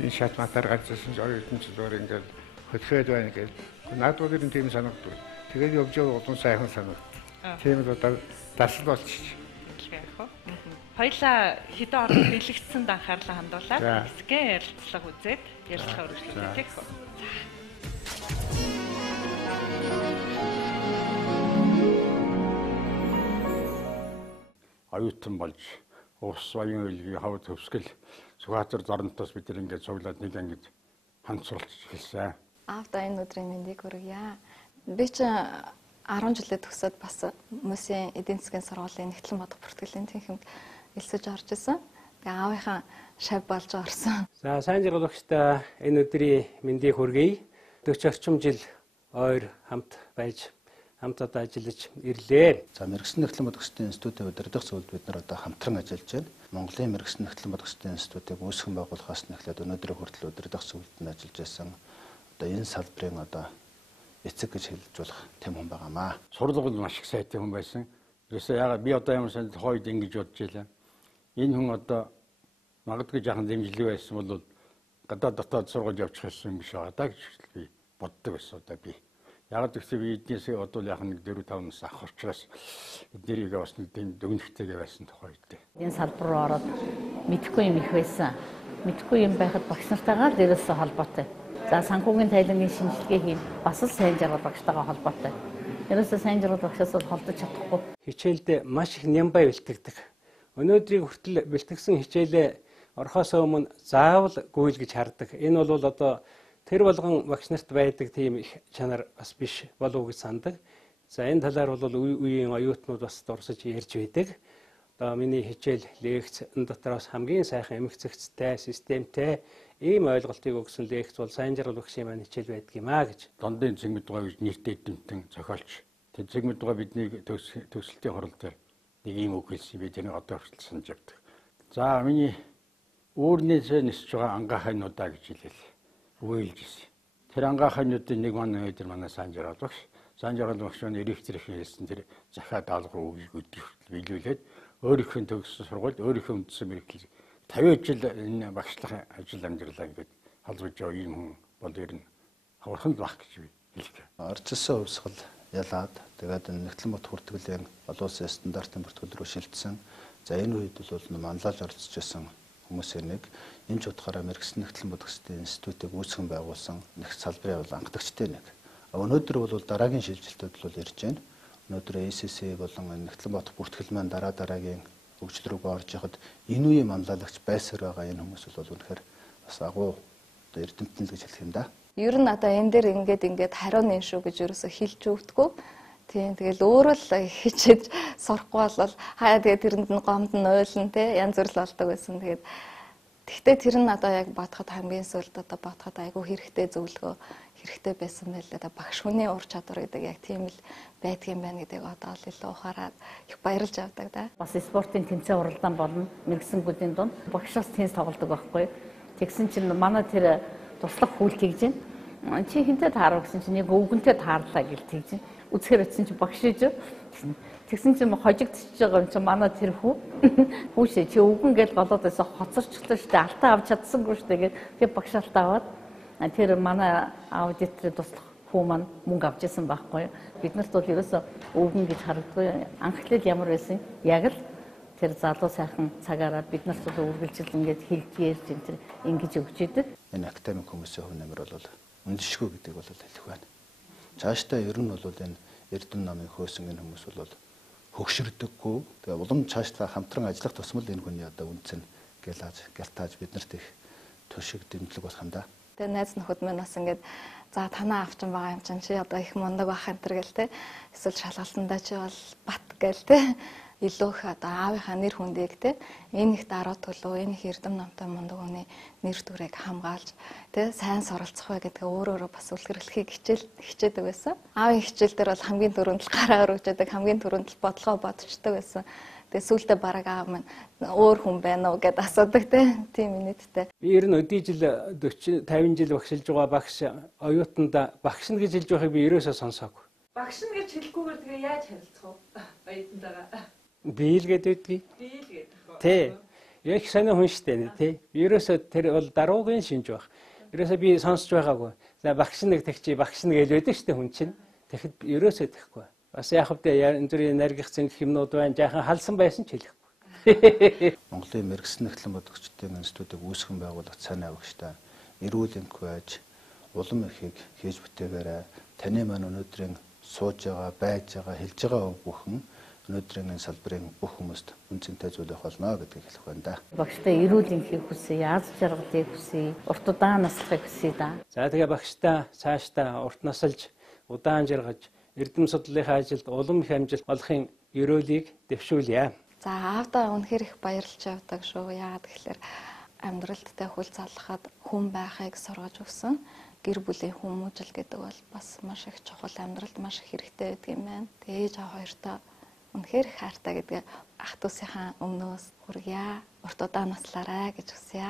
энэ шат матар гарчсан оюутан ч зүгээр ингээд хөдөхөд байна гэж. Надад бол тийм санагддаг. Тэгээд явж байгаа олон сайхан санагдав. Тийм л одоо дасал болчих. Хоёлаа хэдэн орнд бэлэгдсэнд анхаарлаа хандуулаад хэсгээ ярилцлага үзээд ярилцлага өргөжлүүлээ тийм үү? Оюутан болж Увс баян үйлгийн хав төвсгөл Сүхбаатар зорнтоос бид ингээд цуглаад нэг ангид ханцруулж хэлсэн. Аавда энэ өдрийн мэндийг хүргье. Би ч 10 жилээ төгсөөд бас хүмүүсийн эдийн засгийн сургуулийн Нэгтлэн бодох бүртгэлийн тэнхимд элсэж орж исэн. Тэгээ аавынхаа шав болж орсон. За сайн жаргалагчтай энэ өдрийн мэндийг хүргэе. 40 орчим жил ойр хамт байж хамт одоо ажиллаж ирлээ. За мэрэгсэн нэгтлэн бодох ёстой институтийн удирдах зөвлөлд бид нар одоо хамтран ажиллаж байна. Монголын мэрэгсэн нэгтлэн бодох ёстой институтыг үүсгэн байгуулахаас эхлээд өнөөдрийн хүртэл удирдах зөвлөлд нь ажиллаж байсан. Одоо энэ салбарын одоо эцэг гэж хэлж болох тэм хүн байгаамаа. Сурлагууд маш их сайтай хүн байсан. Ерөөсөө ягаад би одоо юм санд хойд ингэж бодож байлаа. Энэ хүн одоо магадгүй жаахан дэмжлэг байсан бол гадаад дотоод сургууль явчих байсан юм биш байгаа даа гэж би боддог байсан одоо би. Яг гэвэл би эднээсээ одоо яг нэг 4-5 нас авах учраас эднэрийг бас нэг дүгнэлттэйгээ байсан тухайд. Энэ салбар руу ороод мэдхгүй юм их байсан. Мэдхгүй юм байхад багш нартайгаа л ерөөсөө холбоотой. За санхүүгийн тайлангийн шинжилгээ хийн бас л сайн жаргал багштайгаа холбоотой. Ерөөсөө сайн жаргал багшаас бол холдож чадахгүй. Хичээлдээ маш их нямбай бэлтгэдэг. Өнөөдрийг хүртэл бэлтгэсэн хичээлээ орхоос өмнө заавал гуйл гэж хардаг. Энэ бол одоо тэр болгон багш нарт байдаг тийм их чанар бас биш болов уу гэж сандаг. За энэ талаар бол үеийн оюутнууд бас дурсаж ярьж байдаг. Одоо миний хичээл лекц энэ дотроос хамгийн сайхан эмх зэгцтэй, системтэй ийм ойлголтыг өгсөн лекц бол Сайнжиргал багшийн маань хичээл байдаг юм аа гэж. Дондын цэгмэд дугаа гэж нэртэй дэмтэн зохиолч. Тэр цэгмэд дугаа бидний төгсөлтийн хорол дээр нэг ийм үг хэлсэн би тэрийг одоо хүртэл санаж явдаг. За миний өөрнөөсөө нисэж байгаа ангаахайнуудаа гэж хэлээл. Үгэлжсэн. Тэр ангаахайнуудын нэг маань өдөр манай Сайнжиргал багш. Сайнжиргал багш нь электрик хэлсэн тэр захаа даалгавар үгийг биелүүлээд өөрийнхөө төгссөн сургуульд өөрийнхөө үндсэн мэргэжил 50 жил энэ багшлахын ажил амьдралаа ингээд халдварж байгаа ийм хүн бол ер нь хаврхан баг гэж би хэлдэг. Арчилсан хувьсгал ялаад тэгээд Нэгтлэн бот хүртгэлэн олон улсын стандартын бүртгэл рүү шилжсэн. За энэ үед бол манлайлж оролцож байсан хүмүүсийн нэг энэ ч утгаараа мэргэжсэн Нэгтлэн бот гэстэй институтыг үүсгэн байгуулсан нэг салбарын бол анхдагчтай нэг. Өнөөдөр бол дараагийн шилжилтүүд бол ирж байна. Өнөөдөр ACC болон Нэгтлэн бот бүртгэл маань дараагийн хөгжил рүү орж яхад энэ үеийн манлайлагч байсаар байгаа энэ хүмүүс бол үнэхээр бас агуу одоо эрдэмтэн л гэж хэлэх юм да. Ер нь одоо энэ дээр ингээд хариу нэн шүү гэж ерөөсө хэлж өгдөггүй. Тийм тэгэл өөрөө л хичээж сурахгүй бол хаяа тэгээ тэрэнд нь гомд нь ойлно те янз бүр л болдог байсан. Тэгтээ тэр нь одоо яг бодоход хамгийн сүүлд одоо бодоход айгүй хэрэгтэй зөвлөгөө хэрэгтэй байсан байлээ. Одоо багш хүний ур чадвар гэдэг яг тийм л байдгийн байна гэдгийг одоо л илүү ухаараад их баярлж авдаг да. Бас спортын тэмцээн уралдаан болно. Мэргэсэнгүүдийн дунд багшаас тэнс тоглодог байхгүй. Тэгсэн чинь манай тэр туслах хүлт хийж байна. Чи хинтээ таарав гэсэн чинь нэг өвгөнтэй таарлаа гэл тэгж байна. Үзэхээр очсон чи багш ээж. Тэгсэн чинь хожигдчихж байгаа юм чи манай тэр хүүшээ чи өвгөн гэл голоод байсан хоцорчлоо штэ алтаа авч чадсангүй штэ гэх тэг багш алтаа аваад тэр манай аудиторыг туслах хүү маань мөнгө авч ирсэн байхгүй. Бид нарт бол ерөөсөө өвгөн гэж харагдгүй. Анхлал ямар байсан яг л тэр залуу сайхан цагаараа бид нарт бол үргэлжил ингээд хэлж ярьж энэ ингэж өгч идэг. Энэ академик хүмүүсийн хөв нэмэр бол үндэшгүй гэдэг бол хэлэх байна. Цаашдаа ер нь бол энэ Эрдэм намын хөөсөн энэ хүмүүс бол хөгшөрдөггүй. Тэгээ улам цаашдаа хамтран ажиллах тусмал энэ хүний одоо үнцэн гялтааж биднэрт их төшиг дэмжлэг болох юм да. Тэгээ найз нөхөд минь бас ингээд за танаа авчин байгаа юм чинь чи одоо их мундаг байх энэ төр гэл те. Эсвэл шалгалтандаа чи бол бат гэл те. Илүү их одоо аавынхаа нэр хүндийг те энэ их дараа төлөө энэ их Эрдэм намтай мундаг хүний нэр төрийг хамгаалж те сайн суралцах бай гэдгээ өөрөө бас үлгэрлэхийг хичээдэг байсан. Аавын хичээл дээр бол хамгийн түрүүнд л гараа өргөждөг, хамгийн түрүүнд л бодлогоо бодчихдаг байсан. Тэгээ сүүлдээ бараг аав маань өөр хүн байна уу гэд асуудаг те. Тийм инээдтэй. Би ер нь өдий жил 40 50 жил багшилж байгаа багш оюутанда багш нь гэж хэлж байгааг би ерөөсөө сонсоогүй. Багш нь гэж хэлэхгүйгээр тэгээ яаж харилцах вэ? Оюутандагаа. Бийлгээд байдгийг. Бийлгээд. Тий. Яг сонио хүн штэ тий. Ерөөсөө тэр бол даруугийн шинж байх. Ерөөсөө би сонсож байгаагүй. За багш нэг тэгчи багш нэг л байдаг штэ хүн чинь. Тэгэхэд ерөөсөө тэхгүй. Бас яг хэвдээ янз бүрийн энергих зэнх юмнууд байна. Жаахан халсан байсан ч хэлэхгүй. Монголын мэргэжсэн Нэгтлэн бот гүчтийн институтыг үүсгэн байгуулах цаана авагчтай эрүүл эмхүү аж улам ихийг хийж бүтээгээрэй. Таны маань өнөөдрийн сууж байгаа, байж байгаа, хэлж байгаа бүхэн өнөөдрийн энэ салбарын бүх хүмүүст үнцэнтэй зүйл байх болно гэдгийг хэлэх байна да. Багштай эрүүл эмхийг хүсье, аз жаргалыг хүсье, урт удаан наслахыг хүсье да. За тэгээ багштай цаашдаа урт насалж, удаан жаргаж, эрдэм судлалынхаа ажилд улам их амжилт олохын ерөөлийг дэвшүүлье. За аавдаа үнэхээр их баярлж явдаг шүү. Яагаад гэхээр амьдралттай хүл залхахад хүн байхыг сургаж өгсөн. Гэр бүлийн хүмүүжил гэдэг бол бас маш их чухал, амьдралд маш их хэрэгтэй байдаг юм байна. Тэгээ ээж аав хоёртой үнэхээр их хайртай гэдгээ ах дүүсийнхаа өмнөөс хүргье. Урт удаан наслаарай гэж хүсье.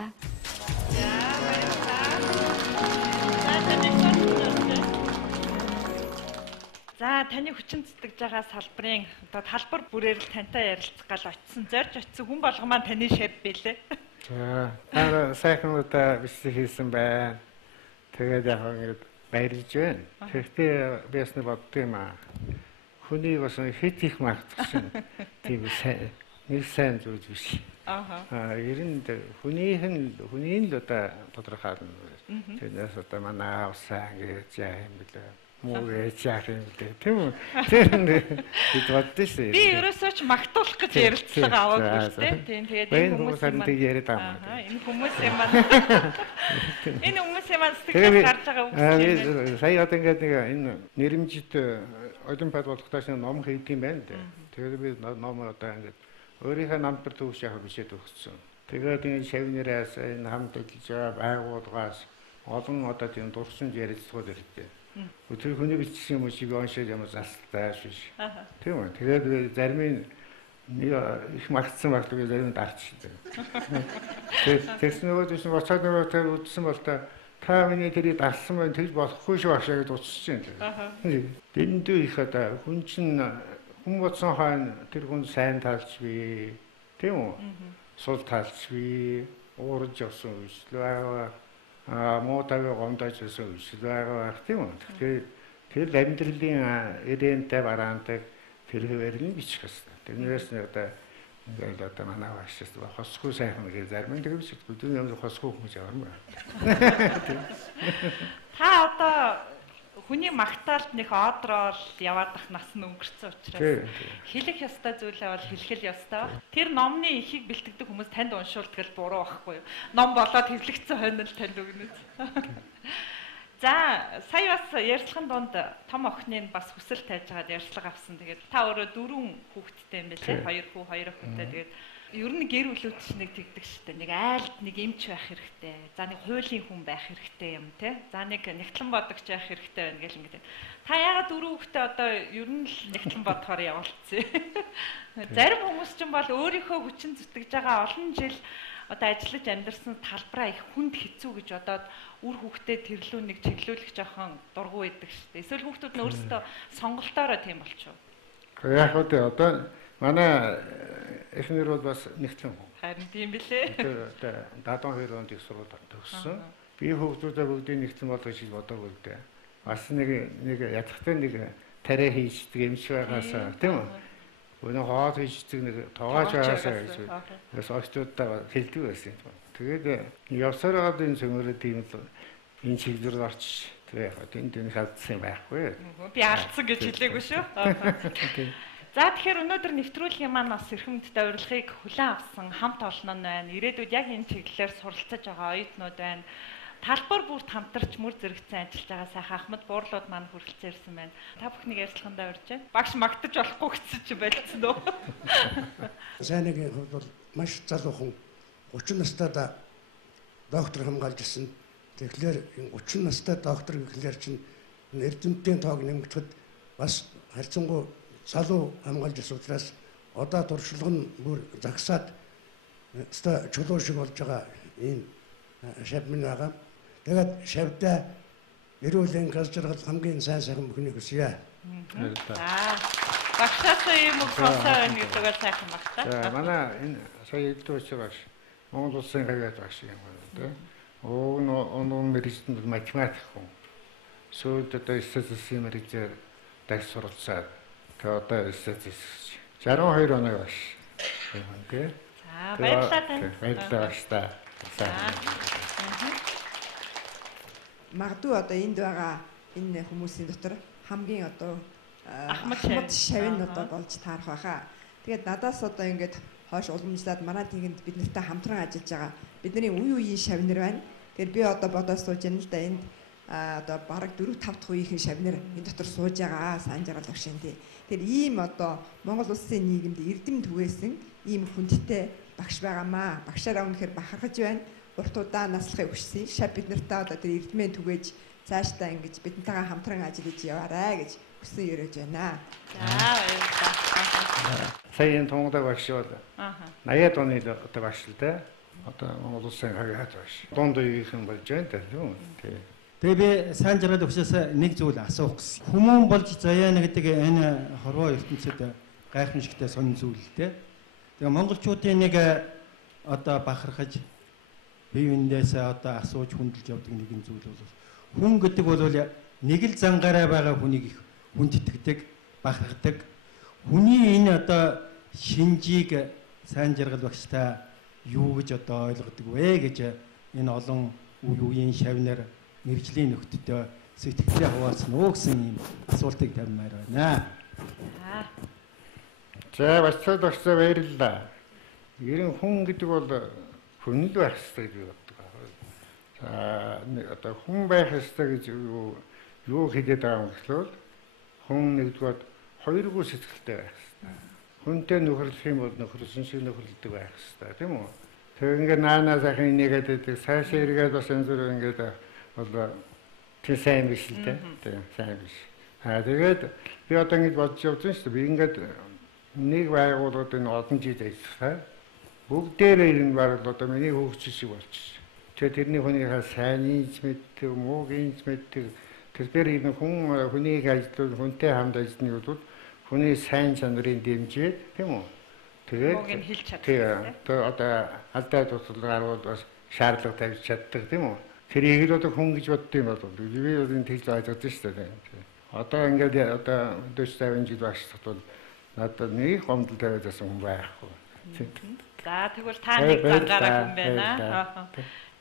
За таны хүчин зүтгэж байгаа салбарын одоо талбар бүрээр л тантай ярилцах гал очисон, зорж очисон хүн болго маань таны шав билээ. За та сайхан удаа бисээ хийсэн байна. Тэгээд яг ингэж баярлж байна. Тэгэхдээ би бас нэг боддог юм аа. Хүний бас хит их мартчихсан. Тийм нэг сайн зүйл биш. Ер нь хүний л одоо тодорхойлно. Тэрнээс одоо манай авсаа гэж яа юм бэлээ. Муу гэж яах юм бэ? Тийм үү? Бид боддоо шүү. Би ерөөсөө ч магтуулах гэж ярилцлага аваагүй шүү дээ. Тийм тэгээд энэ хүмүүсийн маань яриад байгаа юм. Энэ хүмүүсийн маань энэ хүмүүсийн маань сэтгэл гарч байгаа үг. Сая одоо ингээд нэг энэ нэрмжид олимпиад болохдаа шинэ ном хийх юм байна дээ. Тэгээд би ном одоо ингээд өөрийнхөө намтар төвш яхаа бишээд өгсөн. Тэгээд энэ шавныраас энэ хамт ажиллаж байгаа байгууллагаас олон одоо тийм дурсамж ярилцлагууд ирдэг. Тэр хүний бичсэн юм шиг оншиж юм застаа биш. Тийм үү. Тэгээд зарим нь их магтсан багтдаг зарим нь дарчдаг. Тэгээд тэгсэн нөгөө тийм боцоод нөгөө тэр үдсэн бол та миний тэрийг дарсан байх тэгж болохгүй шүү ашаа гэж утсаж байна. Дэндүү их одоо хүн чинь хүн бодсон хойно тэр хүн сайн талч бий. Тийм үү? Сул талч бий. Уурж явсан үйл байгаа. Муу тавь гомдож байсан үйл байгаа. Тийм үү? Тэгэхээр амьдралын ирэнтэй бараантай тэр хэвээр нь бичих хэвээр. Тэрнээс одоо ингээд одоо манай багшаас хосгүй сайхан гэж зарим нь тэгвч бүдүүн юм хосгүй хүмүүс явна. Та одоо хүний магтаалд нэг одрол яваад ах нас нь өнгөрцөн учраас хэлэх ёстой зүйлээ бол хэлхэл ёстой. Тэр номны ихийг бэлтгэдэг хүмүүс танд уншуулдаг л буруу байхгүй юу? Ном болоод хэвлэгдсэн хойно л танд өгнө. За сая бас ярьцлагын донд том охины бас хүсэл тавьж байгаад ярьцлага авсан. Тэгээд та өөрөө 4 хүүхэдтэй юм байлээ. 2 хүү, 2 охинтой. Тэгээд ер нь гэр бүлүүд ч нэг тэгдэг штэ. Нэг айлд нэг эмч байх хэрэгтэй. За нэг хуулийн хүн байх хэрэгтэй юм те. За нэг нэгтлэн бодогч байх хэрэгтэй байна гэл ингээд. Та яагаад 4 хүүхэдтэй одоо ер нь л нэгтлэн бодохоор явуулцээ. Зарим хүмүүс ч бол өөрийнхөө хүчин зүтгэж байгаа олон жил одоо ажиллаж амьдарсан талбараа их хүнд хэцүү гэж бодоод үр хүүхдэд тэрлүү нэг чиглүүлэх жоохон дургу байдаг шүү дээ. Эсвэл хүүхдүүд нь өөрсдөө сонголтоороо тийм болчихоо. Яг одоо манай эхнэр бол бас нэгтлэн хүн. Харин тийм билээ. Одоо дадан 2 онд их сургууль төгссөн. Би хүүхдүүдээ бүгдийг нэгтлэн болгох шиг бодоогүй дээ. Бас нэг ядахтай нэг тариа хийждэг юм шиг байгаасаа тийм үү? Өнөө хоод хийждэг нэг тоогооч байгаасаа гэж бас очтуудаа хэлдэг байсан юм. Тэгээд явсаар байгаа энэ цөмөрөө тийм л энэ чиглэлээр орчих. Тэгээд энэ хавцсан байхгүй. Би алдсан гэж хэлээгүй шүү. За тэгэхээр өнөөдөр нэвтрүүлгийн маань бас эрхэмдтэй урилгыг хүлээн авсан хамт олон нь байна. Ирээдүйд яг энэ чиглэлээр суралцаж байгаа оюутнууд байна. Талбар бүрт хамтарч мөр зэрэгцэн ажиллаж байгаа сайхан Ахмад буурлууд маань хүрэлцэн ирсэн байна. Та бүхнийг ярилцлагандаа урьж байна. Багш магтаж болохгүй гэсэн чи байлцсан уу? Сайнгийн хувьд бол маш залуухан 30 настайдаа доктор хамгаалж ирсэн. Тэгэхээр энэ 30 настай доктор гэхлээр чинь эрдэмтдийн тоог нэмэгдэхэд бас харьцангуй залуу хамгаалж ирсэн учраас одоо туршлага нь бүр загсаад өстой чулуу шиг болж байгаа энэ шав минь байгаа. Тэгээд шавдаа эрүүл англи жаргал хамгийн сайн бүхнийг хүсье. Багшаасаа юм уу сонсоо нэгдүгээр сайхан багтаа. За манай энэ сая илдүүч багш Монгол улсын хавьяат багш юм байна тийм. Он мэрэгчэнд математик хүн. Сүйд одоо статистикийн мэрэгчээр дагс суралцаад тэгээд одоо статистик 62 оны багш юм тийм. За баярлалаа тань. Баярлалаа багш та. Магадгүй одоо энд байгаа энэ хүмүүсийн дотор хамгийн одоо Ахмад шавын одоо болж таарах байхаа. Тэгээд надаас одоо ингээд хойш уламжлаад манай тийгэнд бид нартай хамтран ажиллаж байгаа бидний үе үеийн шавнар байна. Тэгэхээр би одоо бодож сууж байна л да энд одоо бараг 4-5 дахь үеийн шавнар энэ дотор сууж байгаа сайн жаргал багшин тий. Тэгэхээр ийм одоо Монгол улсын нийгэмд эрдэм түгээсэн ийм хүндтэй багш байгаамаа. Багшаараа үнэхээр бахархаж байна. Урт удаа наслахыг хүсье. Шав бид нартай одоо тэр эрдмээ түгээж цаашдаа ингэж бидэнтэйгээ хамтран ажиллаж яваарай гэж хүсэн өрөөж байна. За баярлалаа. Сая энэ Тонгодог багш бол 80-аад оны одоо багш л дээ. Одоо Монгол улсын хавьяат багш. Дунд үеийнхэн болж байна тийм үү? Тэгээ би сайн жаргал өгсөөс нэг зүйл асуух гэсэн. Хүмүүн болж заяана гэдэг энэ хорвоо ертөнцид гайхамшигтай сонин зүйл те. Тэгээ монголчуудын нэг одоо бахархаж бие биендээсээ одоо асууж хүндэлж явдаг нэгэн зүйл бол хүн гэдэг бол нэг л зангаараа байгаа хүнийг их хүндэтгдэг, бахархдаг. Хүний энэ одоо шинжийг сайн жаргал багштай юу гэж одоо ойлгодог вэ гэж энэ олон үеийн шавнар мэржлийн нөхдөдөө сэтгэлээ хуваалцсан уу гэсэн юм асуултыг тавьмаар байна. За бацаад багшаа баярлалаа. Ерөн хүн гэдэг бол хүн л байх ёстой гэж боддог. За одоо хүн байх ёстой гэж юу хэлээд байгаа юм гэхлээр хүн нэгдүгээр хоёргүй сэтгэлтэй байх хэрэгтэй. Хүнтэй нөхөрлөх юм бол нөхөрлсөн шиг нөхөрлөдөг байх хэрэгтэй тийм үү? Тэгээ ингээд наанаа сайхан инээгээд байдаг цаашаа эргээд бас энэ зүр ингээд бол тэр сайн биш л дээ. Тийм сайн биш. Тэгээд би одоо ингэж бодож явж байна шүү дээ. Би ингээд нэг байгууллагад энэ олон жил ажилласан. Бүгдээрээ энэ баг одоо миний хөгжил шиг болчихсон. Тэгээ тэрний хүнийхээ сайныг мэддэг, мууг мэддэг. Тэгэхээр энэ хүнийг ажиллуул хүнтэй хамт ажилланы бол хүний сайн чанарыг дэмжиж тийм үү? Тэгээд мууг нь хэлж чаддаг. Тэгээ одоо алдаа тусалгаар бас шаардлага тавьж чаддаг тийм үү? Тэрийг л одоо хүн гэж боддог юм бол би бол энэ тэгж ойлгож шүү дээ. Одоо ингээд одоо 40-50 жил багшлахад бол надад нэг гомдол тавиад байсан хүн байхгүй. За тэгвэл та нэг зангаараа хүн байна.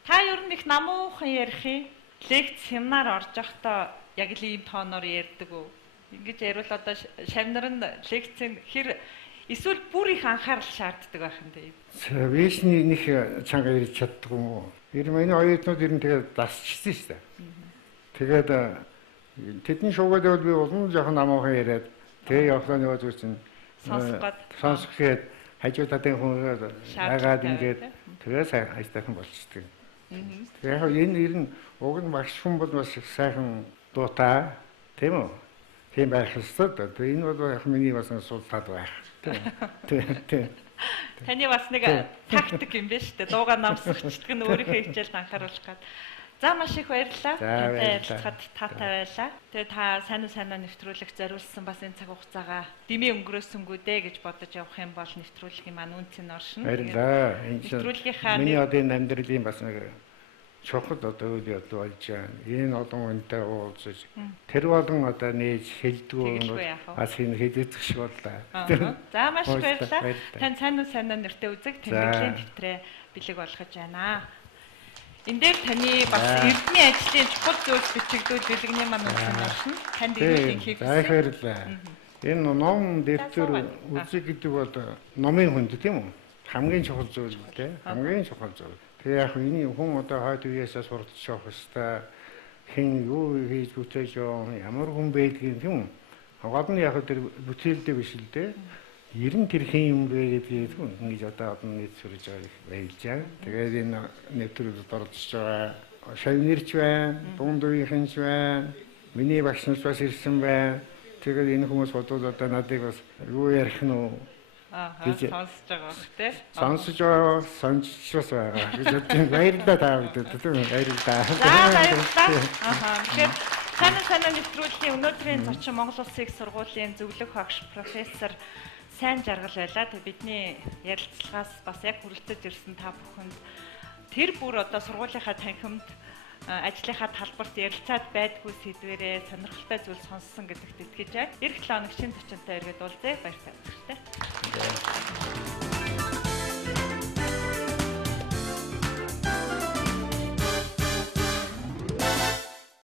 Та ер нь их намуухан ярих юм. Лекц семинар орж явахдаа яг л ийм тооноор ярьдаг уу? Ингэж ярил одоо шавнар нь лекцийн хэр эсвэл бүр их анхаарал шаарддаг байх юм дээ. Вишний нэг чанга ирж чаддаг юм уу? Энэ миний оюутнууд ер нь тэгээд дасчихсан шүү дээ. Тэгээд тэдний шуугаад бол би улам жоохон намуухан яриад тэгээ явахлаа нөгөө зүйл чинь сонсох гээд хажуу талын хүн агаад ингээд тэгээ сайн хайстайхан болчихдаг. Тэгээ яг энэ ер нь уг нь багш хүн бол бас их сайхан дуутай тийм үү? Тийм байх ёстой. Тэгээ энэ бол яг миний бас суултаад байх. Тийм. Таны бас нэг тактик юм байна шүү дээ. Дуугаа намсахчдаг нь өөрийнхөө хичээлд анхааруулах гад. За маш их баярлалаа. Ярилцахад таатай байлаа. Тэгээ та сайн нэвтрүүлэх зориулсан бас энэ цаг хугацаагаа дэмий өнгөрөөсөнгүү дээ гэж бодож явах юм бол нэвтрүүлгийн маань үнцэн оршин. Баярлалаа. Нэвтрүүлгийнхаа миний одоо энэ амьдралын бас нэг чухал одоо үйл явдал болж байна. Энэ олон хүнтэй уулзаж тэр болон одоо нээж хэлдгүү бас энэ хэлэгдэх шиг боллаа. За маш их баярлалаа. Тань сайн нэртэй үзэг тэмдэглэлийн дэвтрээ бэлэг болгож байна. Энд дээр таны бас эрдмийн ажлын чухал зүйлс бичигдүүл бэлэгний маань үнэн оршин. Танд ирүүлэн хийгсэн. За баярлалаа. Энэ ном дэвтэр үзэг гэдэг бол номын хүнд тийм үү? Хамгийн чухал зүйл үү? Хамгийн чухал зүйл. Тэгээ яг энэ хүн одоо хойд үеэсээ суралцж явах хэвээр хэн юу хийж бүтээж ямар хүн байдгийг тийм үү? Гол нь яг тэр бүтээлдээ биш л дээ. 90 тэр хэн юм бэ гэдгийг ингэж одоо нийт сурж байгаа их баялж байгаа. Тэгээд энэ нэвтрүүлэгт оролцож байгаа шавнирч байна, дунд үеийнхэн байна, миний багш нар бас ирсэн байна. Тэгээд энэ хүмүүс бодвол одоо надыг бас юу ярих нь үү? Сонсож байгаа бох тий. Сонсож байгаа, сонсчихвас байгаа. гэж бодсон. Баярлалаа та бүхэнд. Баярлалаа. За баярлалаа. Тэгэхээр сайн нэвтрүүлгийн өнөөдрийн зочин Монгол Улсын их сургуулийн зөвлөх багш профессор сайн жаргал байлаа. Тэг бидний ярилцлагаас бас яг хүрэлцэж ирсэн та бүхэнд тэр бүр одоо сургуулийнхаа танхимд ажлынхаа талбарт ярилцаад байдгүй сэдвэрээ сонирхолтой зүйл сонссон гэдэгт итгэж байна. Эх 7 хоног шинэ зочинтой иргэд уулзъя. Баярлалаа.